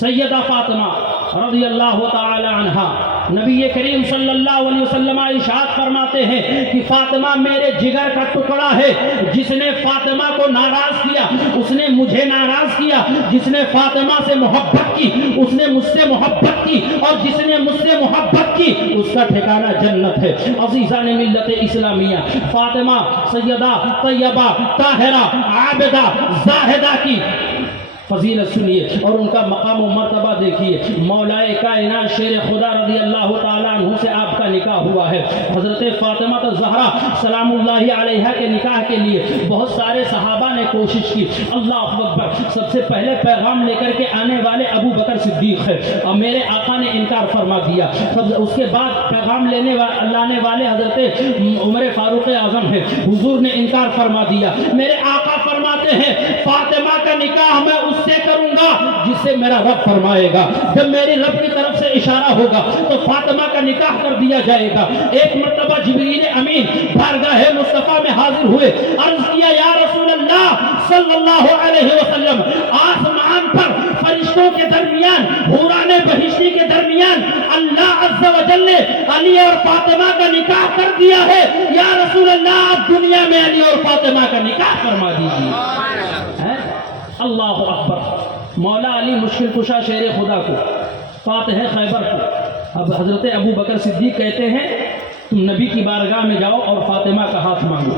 سیدہ فاطمہ رضی اللہ تعالی عنہا۔ نبی کریم صلی اللہ علیہ وسلم ارشاد فرماتے ہیں کہ فاطمہ میرے جگر کا ٹکڑا ہے، جس نے فاطمہ کو ناراض کیا اس نے مجھے ناراض کیا، جس نے فاطمہ سے محبت کی اس نے مجھ سے محبت کی، اور جس نے مجھ سے محبت کی اس کا ٹھکانہ جنت ہے۔ عزیزان ملت اسلامیہ، فاطمہ سیدہ طیبہ طاہرہ عابدہ زاہدہ کی فضیلت سنیے اور ان کا مقام و مرتبہ دیکھیے۔ مولائے کائنات شیر خدا رضی اللہ تعالیٰ عنہ سے آپ کا نکاح ہوا ہے۔ حضرت فاطمہ الزہرا سلام اللہ علیہا کے نکاح کے لیے بہت سارے صحابہ نے کوشش کی۔ اللہ اکبر۔ سب سے پہلے پیغام لے کر کے آنے والے ابو بکر صدیق ہے اور میرے آقا نے انکار فرما دیا۔ اس کے بعد پیغام لانے والے حضرت عمر فاروق اعظم ہے، حضور نے انکار فرما دیا۔ میرے آقا فرماتے ہیں فاطمہ کا نکاح میں اس سے کروں گا جس سے میرا رب فرمائے گا، جب میری رب کی طرف سے اشارہ ہوگا تو فاطمہ کا نکاح کر دیا جائے گا۔ ایک مرتبہ جبریل امین بارگاہ مصطفیٰ میں حاضر ہوئے، عرض کیا یا رسول اللہ صلی اللہ علیہ وسلم، آسمان پر فرشتوں کے درمیان، حوران بہشتی کے درمیان اللہ عز و جل نے علی اور فاطمہ کا نکاح کر دیا ہے، یا رسول اللہ آپ دنیا میں علی اور فاطمہ کا نکاح فرما دیجیے۔ اللہ اکبر۔ مولا علی مشکل کشا شیر خدا کو، فاتح خیبر کو، اب حضرت ابو بکر صدیق کہتے ہیں تم نبی کی بارگاہ میں جاؤ اور فاطمہ کا ہاتھ مانگو۔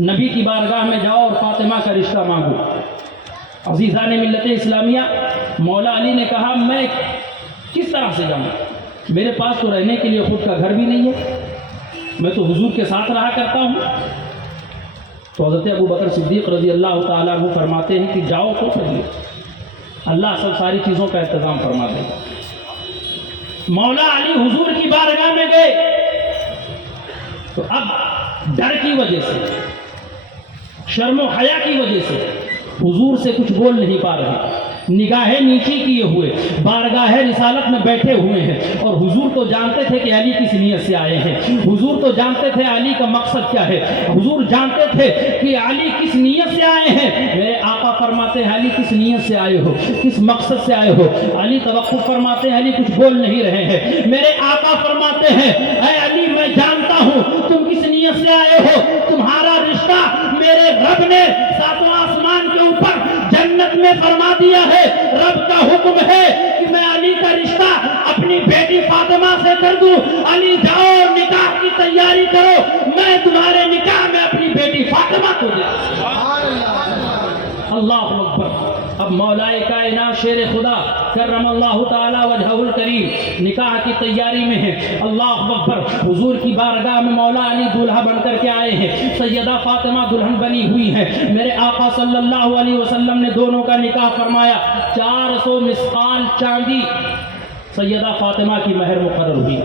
نبی کی بارگاہ میں جاؤ اور فاطمہ کا رشتہ مانگو۔ عزیزان ملت اسلامیہ، مولا علی نے کہا میں کس طرح سے جاؤں، میرے پاس تو رہنے کے لیے خود کا گھر بھی نہیں ہے، میں تو حضور کے ساتھ رہا کرتا ہوں۔ تو حضرت ابو بکر صدیق رضی اللہ تعالیٰ عنہ فرماتے ہیں کہ جاؤ تو صحیح، اللہ سب ساری چیزوں کا انتظام فرما دے گا۔ مولا علی حضور کی بارگاہ میں گئے تو اب ڈر کی وجہ سے، شرم و حیا کی وجہ سے حضور سے کچھ بول نہیں پا رہے، نگاہیں نیچی کیے ہوئے بارگاہ رسالت میں بیٹھے ہوئے ہیں، اور حضور تو جانتے تھے کہ علی کس نیت سے آئے ہیں، حضور تو جانتے تھے علی کا مقصد کیا ہے، حضور جانتے تھے کہ علی کس نیت سے آئے ہیں۔ میرے آقا فرماتے ہیں علی کس نیت سے آئے ہو، کس مقصد سے آئے ہو؟ علی توقف فرماتے ہیں علی کچھ بول نہیں رہے ہیں۔ میرے آقا فرماتے ہیں اے علی میں جانتا ہوں تم کس نیت سے آئے ہو، تمہارا رشتہ میرے رب نے ساتواں آسمان کے اوپر جنت میں فرما دیا ہے، رب کا حکم ہے کہ میں علی کا رشتہ اپنی بیٹی فاطمہ سے کر دوں، علی جاؤ نکاح کی تیاری کرو، میں تمہارے نکاح میں اپنی بیٹی فاطمہ کو دے دوں۔ اللہ اکبر۔ اب مولا کائنات شیر خدا کرم اللہ تعالی وجہہ الکریم نکاح کی تیاری میں ہے۔ اللہ اکبر۔ حضور کی بارگاہ میں مولا علی دولہا بن کر کے آئے ہیں، سیدہ فاطمہ دلہن بنی ہوئی ہیں۔ میرے آقا صلی اللہ علیہ وسلم نے دونوں کا نکاح فرمایا، 400 مسقال چاندی سیدہ فاطمہ کی مہر مقرر ہوئی،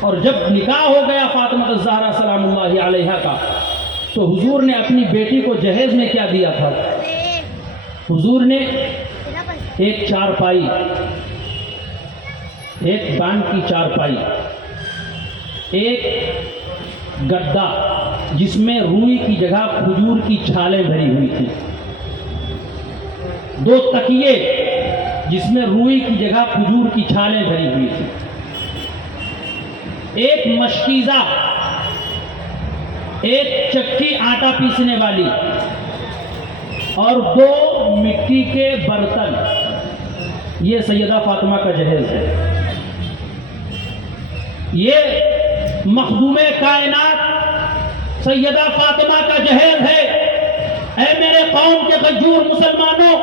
اور جب نکاح ہو گیا فاطمہ الزہرا سلام اللہ علیہا کا، تو حضور نے اپنی بیٹی کو جہیز میں کیا دیا تھا؟ حضور نے ایک چارپائی، ایک بان کی چارپائی، ایک گدا جس میں روئی کی جگہ کھجور کی چھالیں بھری ہوئی تھی، 2 تکیے جس میں روئی کی جگہ کھجور کی چھالیں بھری ہوئی تھی، ایک مشکیزہ، ایک چکی آٹا پیسنے والی، اور 2 مٹی کے برتن۔ یہ سیدہ فاطمہ کا جہیز ہے، یہ مخدوم کائنات سیدہ فاطمہ کا جہیز ہے۔ اے میرے قوم کے غیور مسلمانوں،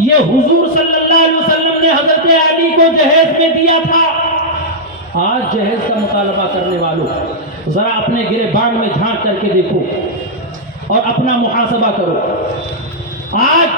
یہ حضور صلی اللہ علیہ وسلم نے حضرت علی کو جہیز میں دیا تھا۔ آج جہیز کا مطالبہ کرنے والوں ذرا اپنے گریبان میں جھانک کر کے دیکھو اور اپنا محاسبہ کرو۔ آج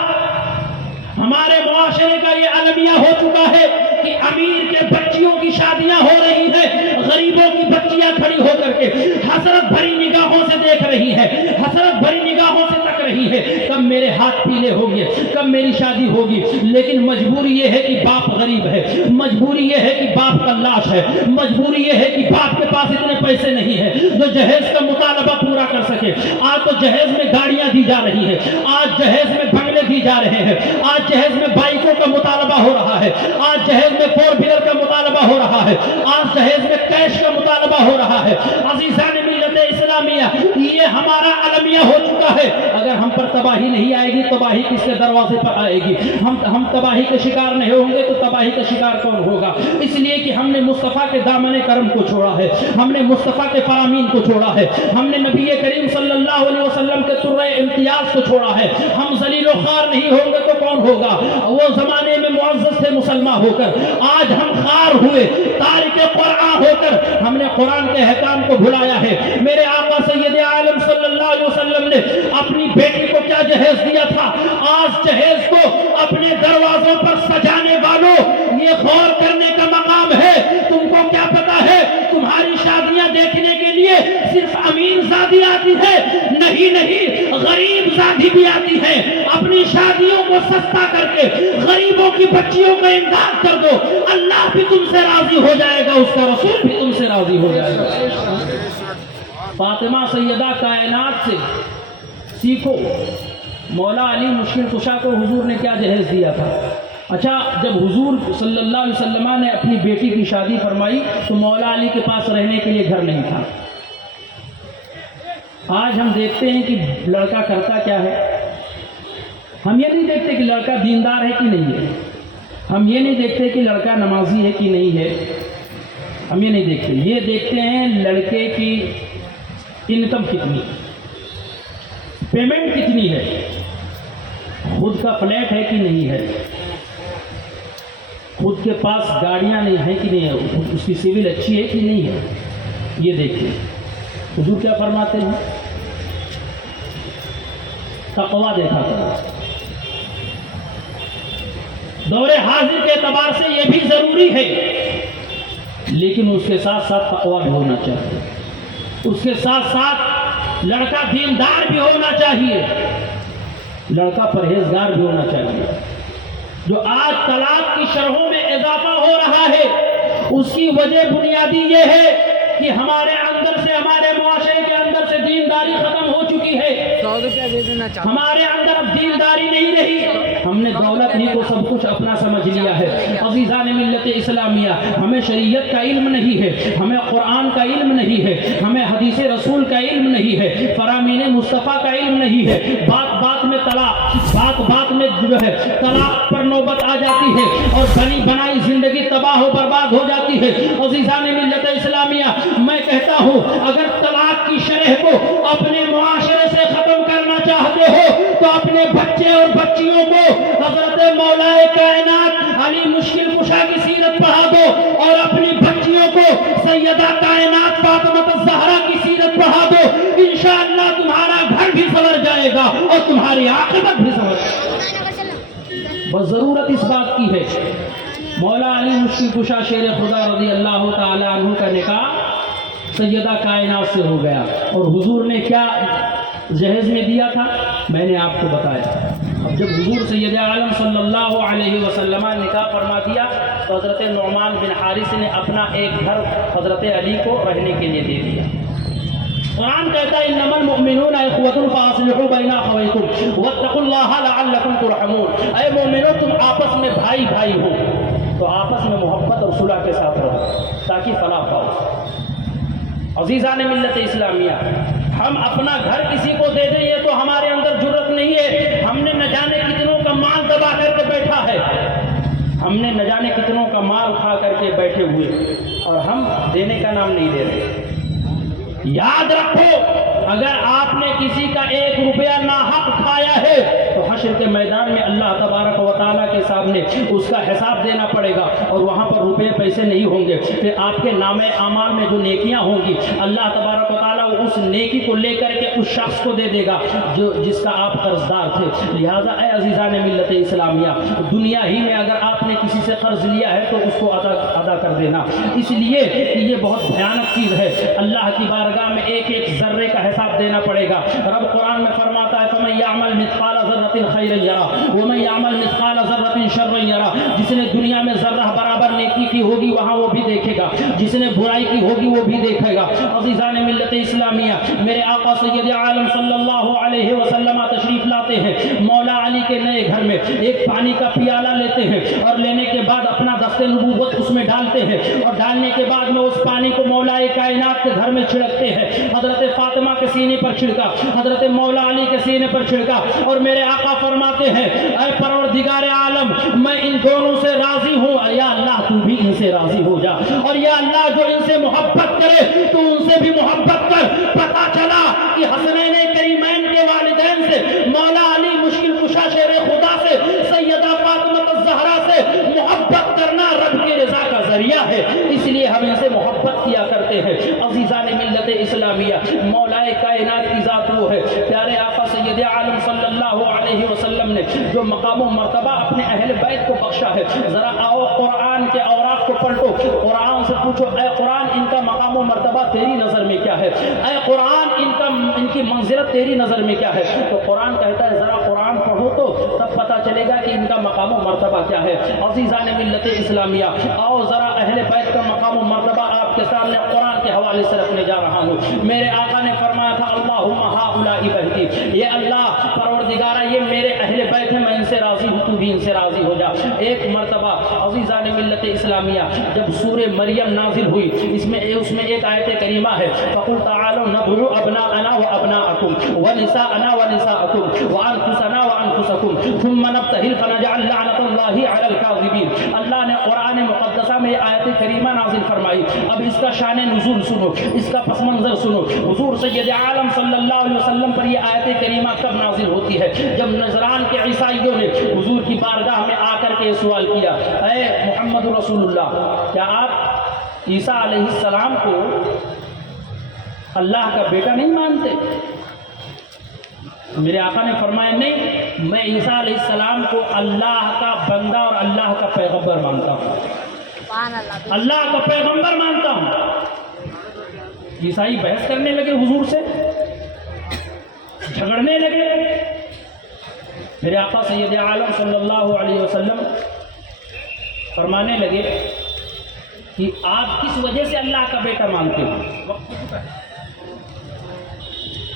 ہمارے معاشرے کا یہ المیہ ہو چکا ہے کہ امیر کے بچیوں کی شادیاں ہو رہی ہیں، غریبوں کی بچیاں کھڑی ہو کر کے حسرت بھری نگاہوں سے دیکھ رہی ہے، حسرت بھری نگاہوں سے تک رہی ہے، کب میرے ہاتھ پیلے ہوں گے، کب میری شادی ہوگی۔ لیکن مجبوری یہ ہے کہ باپ غریب ہے، مجبوری یہ ہے کہ باپ کا لاش ہے، مجبوری یہ ہے کہ باپ کے پاس اتنے پیسے نہیں ہیں جو جہیز کا مطالبہ پورا کر سکے۔ آج تو جہیز میں گاڑیاں دی جا رہی ہیں، آج جہیز میں بنگلے دی جا رہے ہیں، آج جہیز میں بائکوں کا مطالبہ ہو رہا ہے، آج جہیز میں 4 ویلر کا مطالبہ ہو رہا ہے، آج جہیز میں کیش کا مطالبہ ہو رہا ہے۔ عزیزان ملت اسلامیہ، یہ ہمارا المیہ ہو چکا ہے۔ اگر ہم پر تباہی نہیں آئے گی، تباہی کس کے دروازے پر آئے گی؟ ہم تباہی کے شکار نہیں ہوں گے تو تباہی کا شکار کون ہوگا؟ اس لیے کہ ہم نے مصطفیٰ کے دامن کرم کو چھوڑا ہے، ہم نے مصطفیٰ کے فرامین کو چھوڑا ہے، ہم نے نبی کریم صلی اللہ علیہ وسلم کے طرح امتیاز کو چھوڑا ہے۔ ہم ذلیل و خوار نہیں ہوں گے تو کون ہوگا؟ وہ زمانے میں معزز تھے مسلمان ہو کر، آج ہم خوار ہوئے، تارک قرآن ہو کر ہم نے قرآن کے احکام کو بھلایا ہے۔ میرے آقا سید عالم صلی اللہ علیہ وسلم نے اپنی بیٹی کو کیا جہیز دیا تھا؟ آج جہیز کو اپنے دروازوں پر سجانے والوں، یہ غور کرنے کا مقام ہے۔ تم کو کیا پتا ہے تمہاری شادیاں دیکھنے کے لیے صرف امیر زادی آتی ہے؟ نہیں، غریب زادی بھی آتی ہے۔ اپنی شادیوں کو سستا کر کے غریبوں کی بچیوں کا امداد کر دو، اللہ بھی تم سے راضی ہو جائے گا، اس کا رسول بھی تم سے راضی ہو جائے گا۔ فاطمہ سیدہ کائنات سے سیکھو، مولا علی مشکل کشا کو حضور نے کیا جہیز دیا تھا۔ اچھا، جب حضور صلی اللہ علیہ وسلم نے اپنی بیٹی کی شادی فرمائی تو مولا علی کے پاس رہنے کے لیے گھر نہیں تھا۔ آج ہم دیکھتے ہیں کہ لڑکا کرتا کیا ہے، ہم یہ نہیں دیکھتے کہ لڑکا دیندار ہے کہ نہیں ہے، ہم یہ نہیں دیکھتے کہ لڑکا نمازی ہے کہ نہیں ہے، ہم یہ نہیں دیکھتے، یہ دیکھتے ہیں لڑکے کی انکم کتنی، پیمنٹ کتنی ہے، خود کا فلیٹ ہے کہ نہیں ہے، خود کے پاس گاڑیاں نہیں ہیں کہ نہیں ہے، اس کی سول اچھی ہے کہ نہیں ہے، یہ دیکھیں۔ حضور کیا فرماتے ہیں؟ تقویٰ دیکھا کرو۔ دور حاضر کے اعتبار سے یہ بھی ضروری ہے، لیکن اس کے ساتھ ساتھ تقویٰ بھی ہونا چاہیے، اس کے ساتھ ساتھ لڑکا دیندار بھی ہونا چاہیے، لڑکا پرہیزگار بھی ہونا چاہیے۔ جو آج طلاق کی شرحوں میں اضافہ ہو رہا ہے، اس کی وجہ بنیادی یہ ہے کہ ہمارے اندر سے، ہمارے معاشرے کے اندر سے دینداری ختم ہو چکی ہے، ہمارے اندر اب دینداری نہیں رہی، ہم نے دولت ہی کو سب کچھ اپنا سمجھ لیا ہے۔ عزیزان ملت اسلامیہ، ہمیں شریعت کا علم نہیں ہے، ہمیں قرآن کا علم نہیں ہے، ہمیں حدیث رسول کا علم نہیں ہے، فرامین مصطفیٰ کا علم نہیں ہے، بات بات میں طلاق، بات میں جو ہے طلاق پر نوبت آ جاتی ہے اور بنی بنائی زندگی تباہ و برباد ہو جاتی ہے۔ عزیزان ملت اسلامیہ، میں کہتا ہوں اگر طلاق کی شرح کو اپنے معاشرے سے ختم کرنا چاہتے ہو تو اپنے بچے اور بچیوں کو حضرت مولا کائنات علی مشکل کشا کی سیرت پڑھا دو، اور اپنی بچیوں کو سیدہ کائنات فاطمہ الزہرا کی سیرت پڑھا دو، انشاءاللہ تمہارا گھر بھی سنور جائے گا اور تمہاری عاقبت بھی سنور جائے گا۔ بس ضرورت اس بات کی ہے۔ مولا علی مشکل کشا شیر خدا رضی اللہ تعالی عنہ کا نکاح سیدہ کائنات سے ہو گیا، اور حضور نے کیا جہیز میں دیا تھا میں نے آپ کو بتایا۔ اب جب حضور سید عالم صلی اللہ علیہ وسلم نے نکاح فرما دیا تو حضرت نعمان بن حارث نے اپنا ایک گھر حضرت علی کو رہنے کے لیے دے دیا۔ قرآن کہتا ہے انما المؤمنون اخوۃ فاصلحوا بین اخویکم واتقوا اللہ لعلکم ترحمون، اے مومنو تم آپس میں بھائی بھائی ہو تو آپس میں محبت اور صلح کے ساتھ رہو تاکہ فلاح پاؤ۔ عزیزان ملت اسلامیہ، ہم اپنا گھر کسی کو دے دیں یہ تو ہمارے اندر جرت نہیں ہے، ہم نے نہ جانے کتنوں کا مال دبا کر کے بیٹھا ہے، ہم نے نہ جانے کتنوں کا مال کھا کر کے بیٹھے ہوئے اور ہم دینے کا نام نہیں دے رہے۔ یاد رکھو اگر آپ نے کسی کا 1 روپیہ ناحق کھایا ہے تو حشر کے میدان میں اللہ تبارک و تعالیٰ کے سامنے اس کا حساب دینا پڑے گا، اور وہاں پر روپے پیسے نہیں ہوں گے، پھر آپ کے نامہ اعمال میں جو نیکیاں ہوں گی اللہ تبارک و تعالیٰ اس نیکی کو لے کر کے اس شخص کو دے دے گا جس کا آپ قرض دار تھے۔ لہٰذا اے عزیزان ملت اسلامیہ، دنیا ہی میں اگر آپ نے کسی سے قرض لیا ہے تو اس کو ادا کر دینا، اس لیے کہ یہ بہت بھیانک چیز ہے، اللہ کی بارگاہ میں ایک ایک ذرے کا حساب دینا پڑے گا۔ رب قرآن میں فرماتا ہے فَمَن يَعْمَلْ مِثْقَالَ ذَرَّةٍ خَيْرًا يَرَهُ وَمَن يَعْمَلْ مِثْقَالَ ذَرَّةٍ شَرًّا يَرَهُ، جس نے دنیا میں ذرہ برابر نیکی کی ہوگی وہاں وہ بھی دیکھے گا، جس نے برائی کی ہوگی وہ بھی دیکھے گا۔ عزیزان ملت اسلامیہ، میرے آقا سید عالم صلی اللہ علیہ وسلم تشریف لاتے ہیں مولا علی کے نئے گھر میں، ایک پانی کا پیالہ لیتے ہیں اور لینے کے بعد اپنا دست نبوت اس میں ڈالتے ہیں، اور ڈالنے کے بعد میں اس پانی کو مولا کائنات کے گھر میں چھڑکتے ہیں۔ حضرت فاطمہ کے سینے پر چھڑکا، حضرت مولا علی کے سینے پر چھڑکا، اور میرے آقا فرماتے ہیں اے پروردگار عالم میں ان دونوں سے راضی ہوں، یا اللہ تو بھی ان سے راضی ہو جا، اور یا اللہ جو ان سے محبت کرے تو ان سے بھی محبت کر۔ پتہ چلا کہ حسنین کریمین کے والدین سے، مولا علی مشکل کشا شیر خدا سے، سیدہ فاطمہ الزہرا سے محبت کرنا رب کی رضا کا ذریعہ ہے، اس لیے ہم ان سے محبت کیا کرتے ہیں۔ عزیزان ملت اسلامیہ، مولا کائنات کی ذات وہ ہے، پیارے آقا سید عالم صلی اللہ علیہ وسلم نے جو مقام و مرتبہ اپنے اہل بیت کو بخشا ہے، ذرا آؤ قرآن کے اوراق کو پلٹو، قرآن سے پوچھو اے قرآن ان کا مقام و مرتبہ تیری نظر میں کیا ہے، اے قرآن ان کی منزلت تیری نظر میں کیا ہے، تو قرآن کہتا ہے ذرا قرآن پڑھو تو تب پتہ چلے گا کہ ان کا مقام و مرتبہ کیا ہے۔ عزیزان ملت اسلامیہ، آؤ ذرا اہل بیت کا مقام و مرتبہ آپ کے سامنے قرآن کے حوالے سے رکھنے جا رہا ہوں۔ میرے آقا نے فرمایا تھا اللہم ہؤلاء بہتی، یہ اللہ پروردگارہ یہ میرے اہل بیت ہیں، میں ان سے راضی ہوں تو بھی ان سے راضی ہو جا۔ ایک مرتبہ عزیزان ملت اسلامیہ جب سورہ مریم نازل ہوئی، اس میں ایک آیت کریمہ ہے فَقُلْ تَعَالَوْا نَدْعُو أَبْنَاءَنَا وَأَبْنَاءَكُمْ وَنِسَاءَنَا وَنِسَاءَكُمْ وَأَنفُسَنَا وَأَنفُسَكُمْ ثُمَّ نَبْتَهِلْ فَنَجْعَلْ لَعْنَةَ اللَّهِ اللہ علی الکاذبین۔ اللہ نے قرآن مقدسہ میں آیت کریمہ نازل فرمائی۔ اب اس کا شان نزول سنو، اس کا پس منظر سنو۔ حضور سید عالم صلی اللہ علیہ وسلم پر یہ آیت کریمہ کب نازل ہوتی ہے؟ جب نجران کے عیسائیوں نے حضور کی بارگاہ میں آ کر کے یہ سوال کیا، اے محمد رسول اللہ، کیا آپ عیسیٰ علیہ السلام کو اللہ کا بیٹا نہیں مانتے؟ میرے آقا نے فرمایا نہیں، میں عیسیٰ علیہ السلام کو اللہ کا بندہ اور اللہ کا پیغمبر مانتا ہوں، اللہ کا پیغمبر مانتا ہوں۔ عیسائی بحث کرنے لگے حضور سے، جھگڑنے لگے۔ میرے آقا سید عالم صلی اللہ علیہ وسلم فرمانے لگے کہ آپ کس وجہ سے اللہ کا بیٹا مانتے ہو؟ وقت ہو چکا ہے،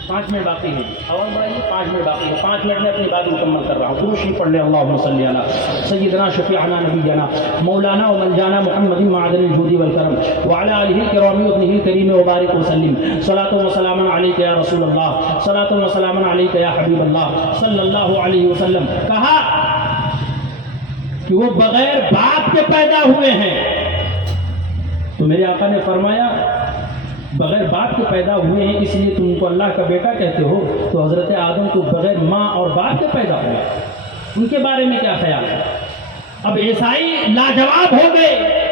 5 منٹ باقی ہے، آواز بڑھائیے، 5 منٹ باقی ہے، 5 منٹ میں اپنی بات مکمل کر رہا ہوں۔ درود شریف پڑھ لیں، اللہم صلی علی سیدنا شفیعنا نبینا مولانا و منجانا محمد معدن الجود والکرم وعلی آلہ الکرام و ابنہ الکریم وبارک وسلم، صلاۃ و سلام علیک یا رسول اللہ، صلاۃ و سلام علیک یا حبیب اللہ صلی اللہ علیہ وسلم۔ کہا کہ وہ بغیر باپ کے پیدا ہوئے ہیں، تو میرے آقا نے فرمایا بغیر باپ کے پیدا ہوئے ہیں، اس لیے تم کو اللہ کا بیٹا کہتے ہو، تو حضرت آدم تو بغیر ماں اور باپ کے پیدا ہوئے، ان کے بارے میں کیا خیال ہے؟ اب عیسائی لاجواب ہو گئے،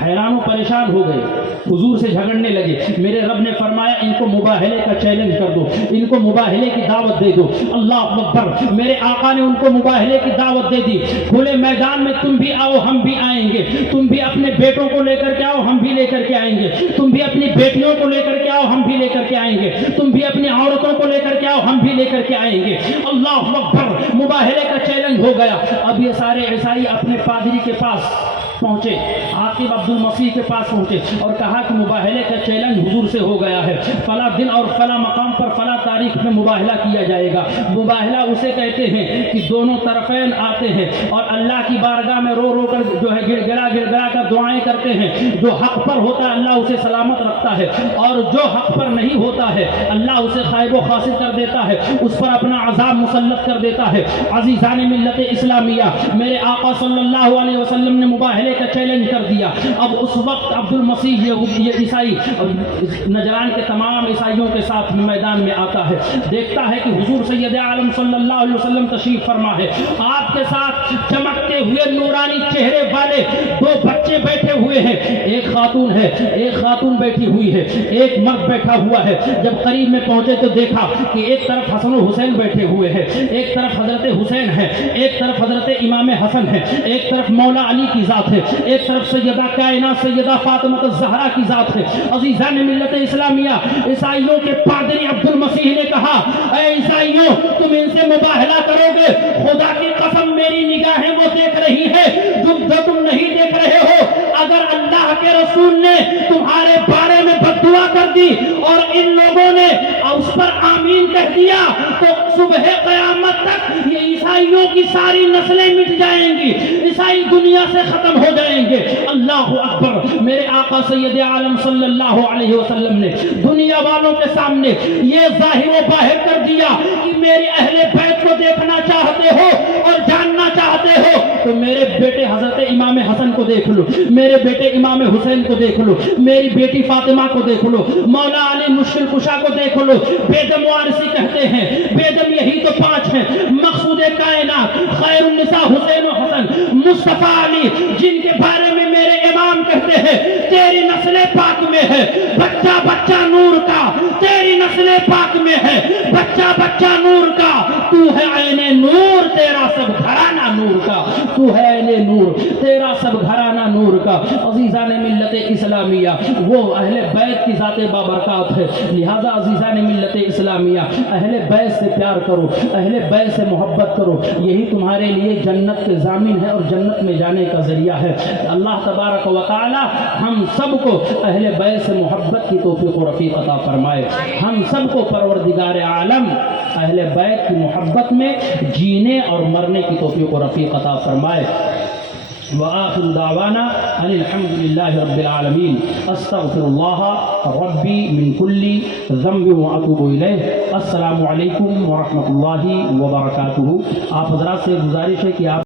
حیران و پریشان ہو گئے، حضور سے جھگڑنے لگے۔ میرے رب نے فرمایا ان کو مباہلے کا چیلنج کر دو، ان کو مباہلے کی دعوت دے دو۔ اللہ اکبر، میرے آقا نے ان کو مباہلے کی دعوت دے دی۔ کھلے میدان میں تم بھی آؤ، ہم بھی آئیں گے، تم بھی اپنے بیٹوں کو لے کر کے آؤ، ہم بھی لے کر کے آئیں گے، تم بھی اپنی بیٹیوں کو لے کر کے آؤ، ہم بھی لے کر کے آئیں گے، تم بھی اپنی عورتوں کو لے کر کے آؤ، ہم بھی لے کر کے آئیں گے۔ اللہ اکبر، مباہلے کا چیلنج ہو گیا۔ اب یہ سارے عیسائی اپنے پادری کے پاس پہنچے، عاقب عبد المسیح کے پاس پہنچے اور کہا کہ مباہلے کا چیلنج حضور سے ہو گیا ہے، فلاں دن اور فلاں مقام پر فلاں تاریخ میں مباہلہ کیا جائے گا۔ مباہلہ اسے کہتے ہیں کہ دونوں طرفین آتے ہیں اور اللہ کی بارگاہ میں رو رو کر جو ہے گڑ گڑا کر دعائیں کرتے ہیں۔ جو حق پر ہوتا ہے اللہ اسے سلامت رکھتا ہے، اور جو حق پر نہیں ہوتا ہے اللہ اسے خائب و خاسر کر دیتا ہے، اس پر اپنا عذاب مسلط کر دیتا ہے۔ عزیزان ملت اسلامیہ، میرے آقا صلی اللہ علیہ وسلم نے مباہلے کا چیلنج کر دیا۔ اب اس وقت عبد المسیح یہ عیسائی نجران کے تمام عیسائیوں کے ساتھ میدان میں آتا ہے، دیکھتا ہے کہ حضور سید عالم صلی اللہ علیہ وسلم تشریف فرما ہے، آپ کے ساتھ چمکتے ہوئے نورانی چہرے والے 2 بچے بیٹھے ہوئے ہیں، ایک خاتون ہے، ایک خاتون بیٹھی ہوئی ہے، ایک مرد بیٹھا ہوا ہے۔ جب قریب میں پہنچے تو دیکھا کہ ایک طرف حسن و حسین بیٹھے ہوئے ہیں، ایک طرف حضرت حسین ہے، ایک طرف حضرت امام حسن ہے، ایک طرف مولا علی کی ذات ہے، ایک طرف سیدہ کائنات سیدہ فاطمہ الزہرا کی ذات ہے۔ عزیزان ملت اسلامیہ، عیسائیوں کے پادری عبد المسیح نے کہا، اے عیسائیوں، تم ان سے مباہلہ کرو گے؟ خدا کی قسم میری نگاہیں وہ دیکھ رہی ہے جو تم نہیں دیکھ رہے ہو۔ اگر اللہ کے رسول نے تمہارے بارے میں بددعا کر دی اور ان لوگوں نے اس پر آمین کہہ دیا تو صبح قیامت تک یہ عیسائیوں کی ساری نسلیں مٹ جائیں گی، عیسائی دنیا سے ختم ہو جائیں گے۔ اللہ اکبر، میرے آقا سید عالم صلی اللہ علیہ وسلم نے دنیا والوں کے سامنے یہ ظاہر و باہر کر دیا کہ میرے اہل بیت کو دیکھنا چاہتے ہو اور جاننا چاہتے ہو تو میرے بیٹے حضرت امام حسن کو دیکھ لو، میرے بیٹے امام حسین کو دیکھ لو، میری بیٹی فاطمہ کو دیکھ لو، مولا علی مشکل کشا کو دیکھ لو۔ بیدم وارثی کہتے ہیں، بیدم یہی تو 5 ہیں، مقصود کائنات، خیر النساء حسین و حسن، مصطفیٰ علی، جن کے بارے میں میرے امام کہتے ہیں تیری نسل پاک میں ہے بچہ بچہ نور کا، تیری نسل پاک میں ہے بچہ بچہ نور کا، تو ہے عین نور، تیرا سب گھرانہ نور کا، تو ہے عین نور، تیرا سب گھرانہ نور کا۔ عزیزان ملت اسلامیہ، وہ اہل بیت کی ذات بابرکات ہے، لہذا عزیزان ملت اسلامیہ، اہل بیت سے پیار کرو، اہل بیت سے محبت کرو، یہی تمہارے لیے جنت کے ضامن ہے اور جنت میں جانے کا ذریعہ ہے۔ اللہ تبارک و تعالی ہم سب کو اہل بیت سے محبت کی توفیق و رفیق عطا فرمائے، ہم سب کو پروردگار عالم اہل بیت کی محبت میں جینے اور مرنے کی توفیق و رفیق عطا فرمائے۔ وآخر دعوانا ان الحمد للہ رب العالمین استغفر اللہ ربی من کل ذنب واتوب الیہ السلام علیکم ورحمۃ اللہ وبرکاتہ۔ آپ حضرات سے گزارش ہے کہ آپ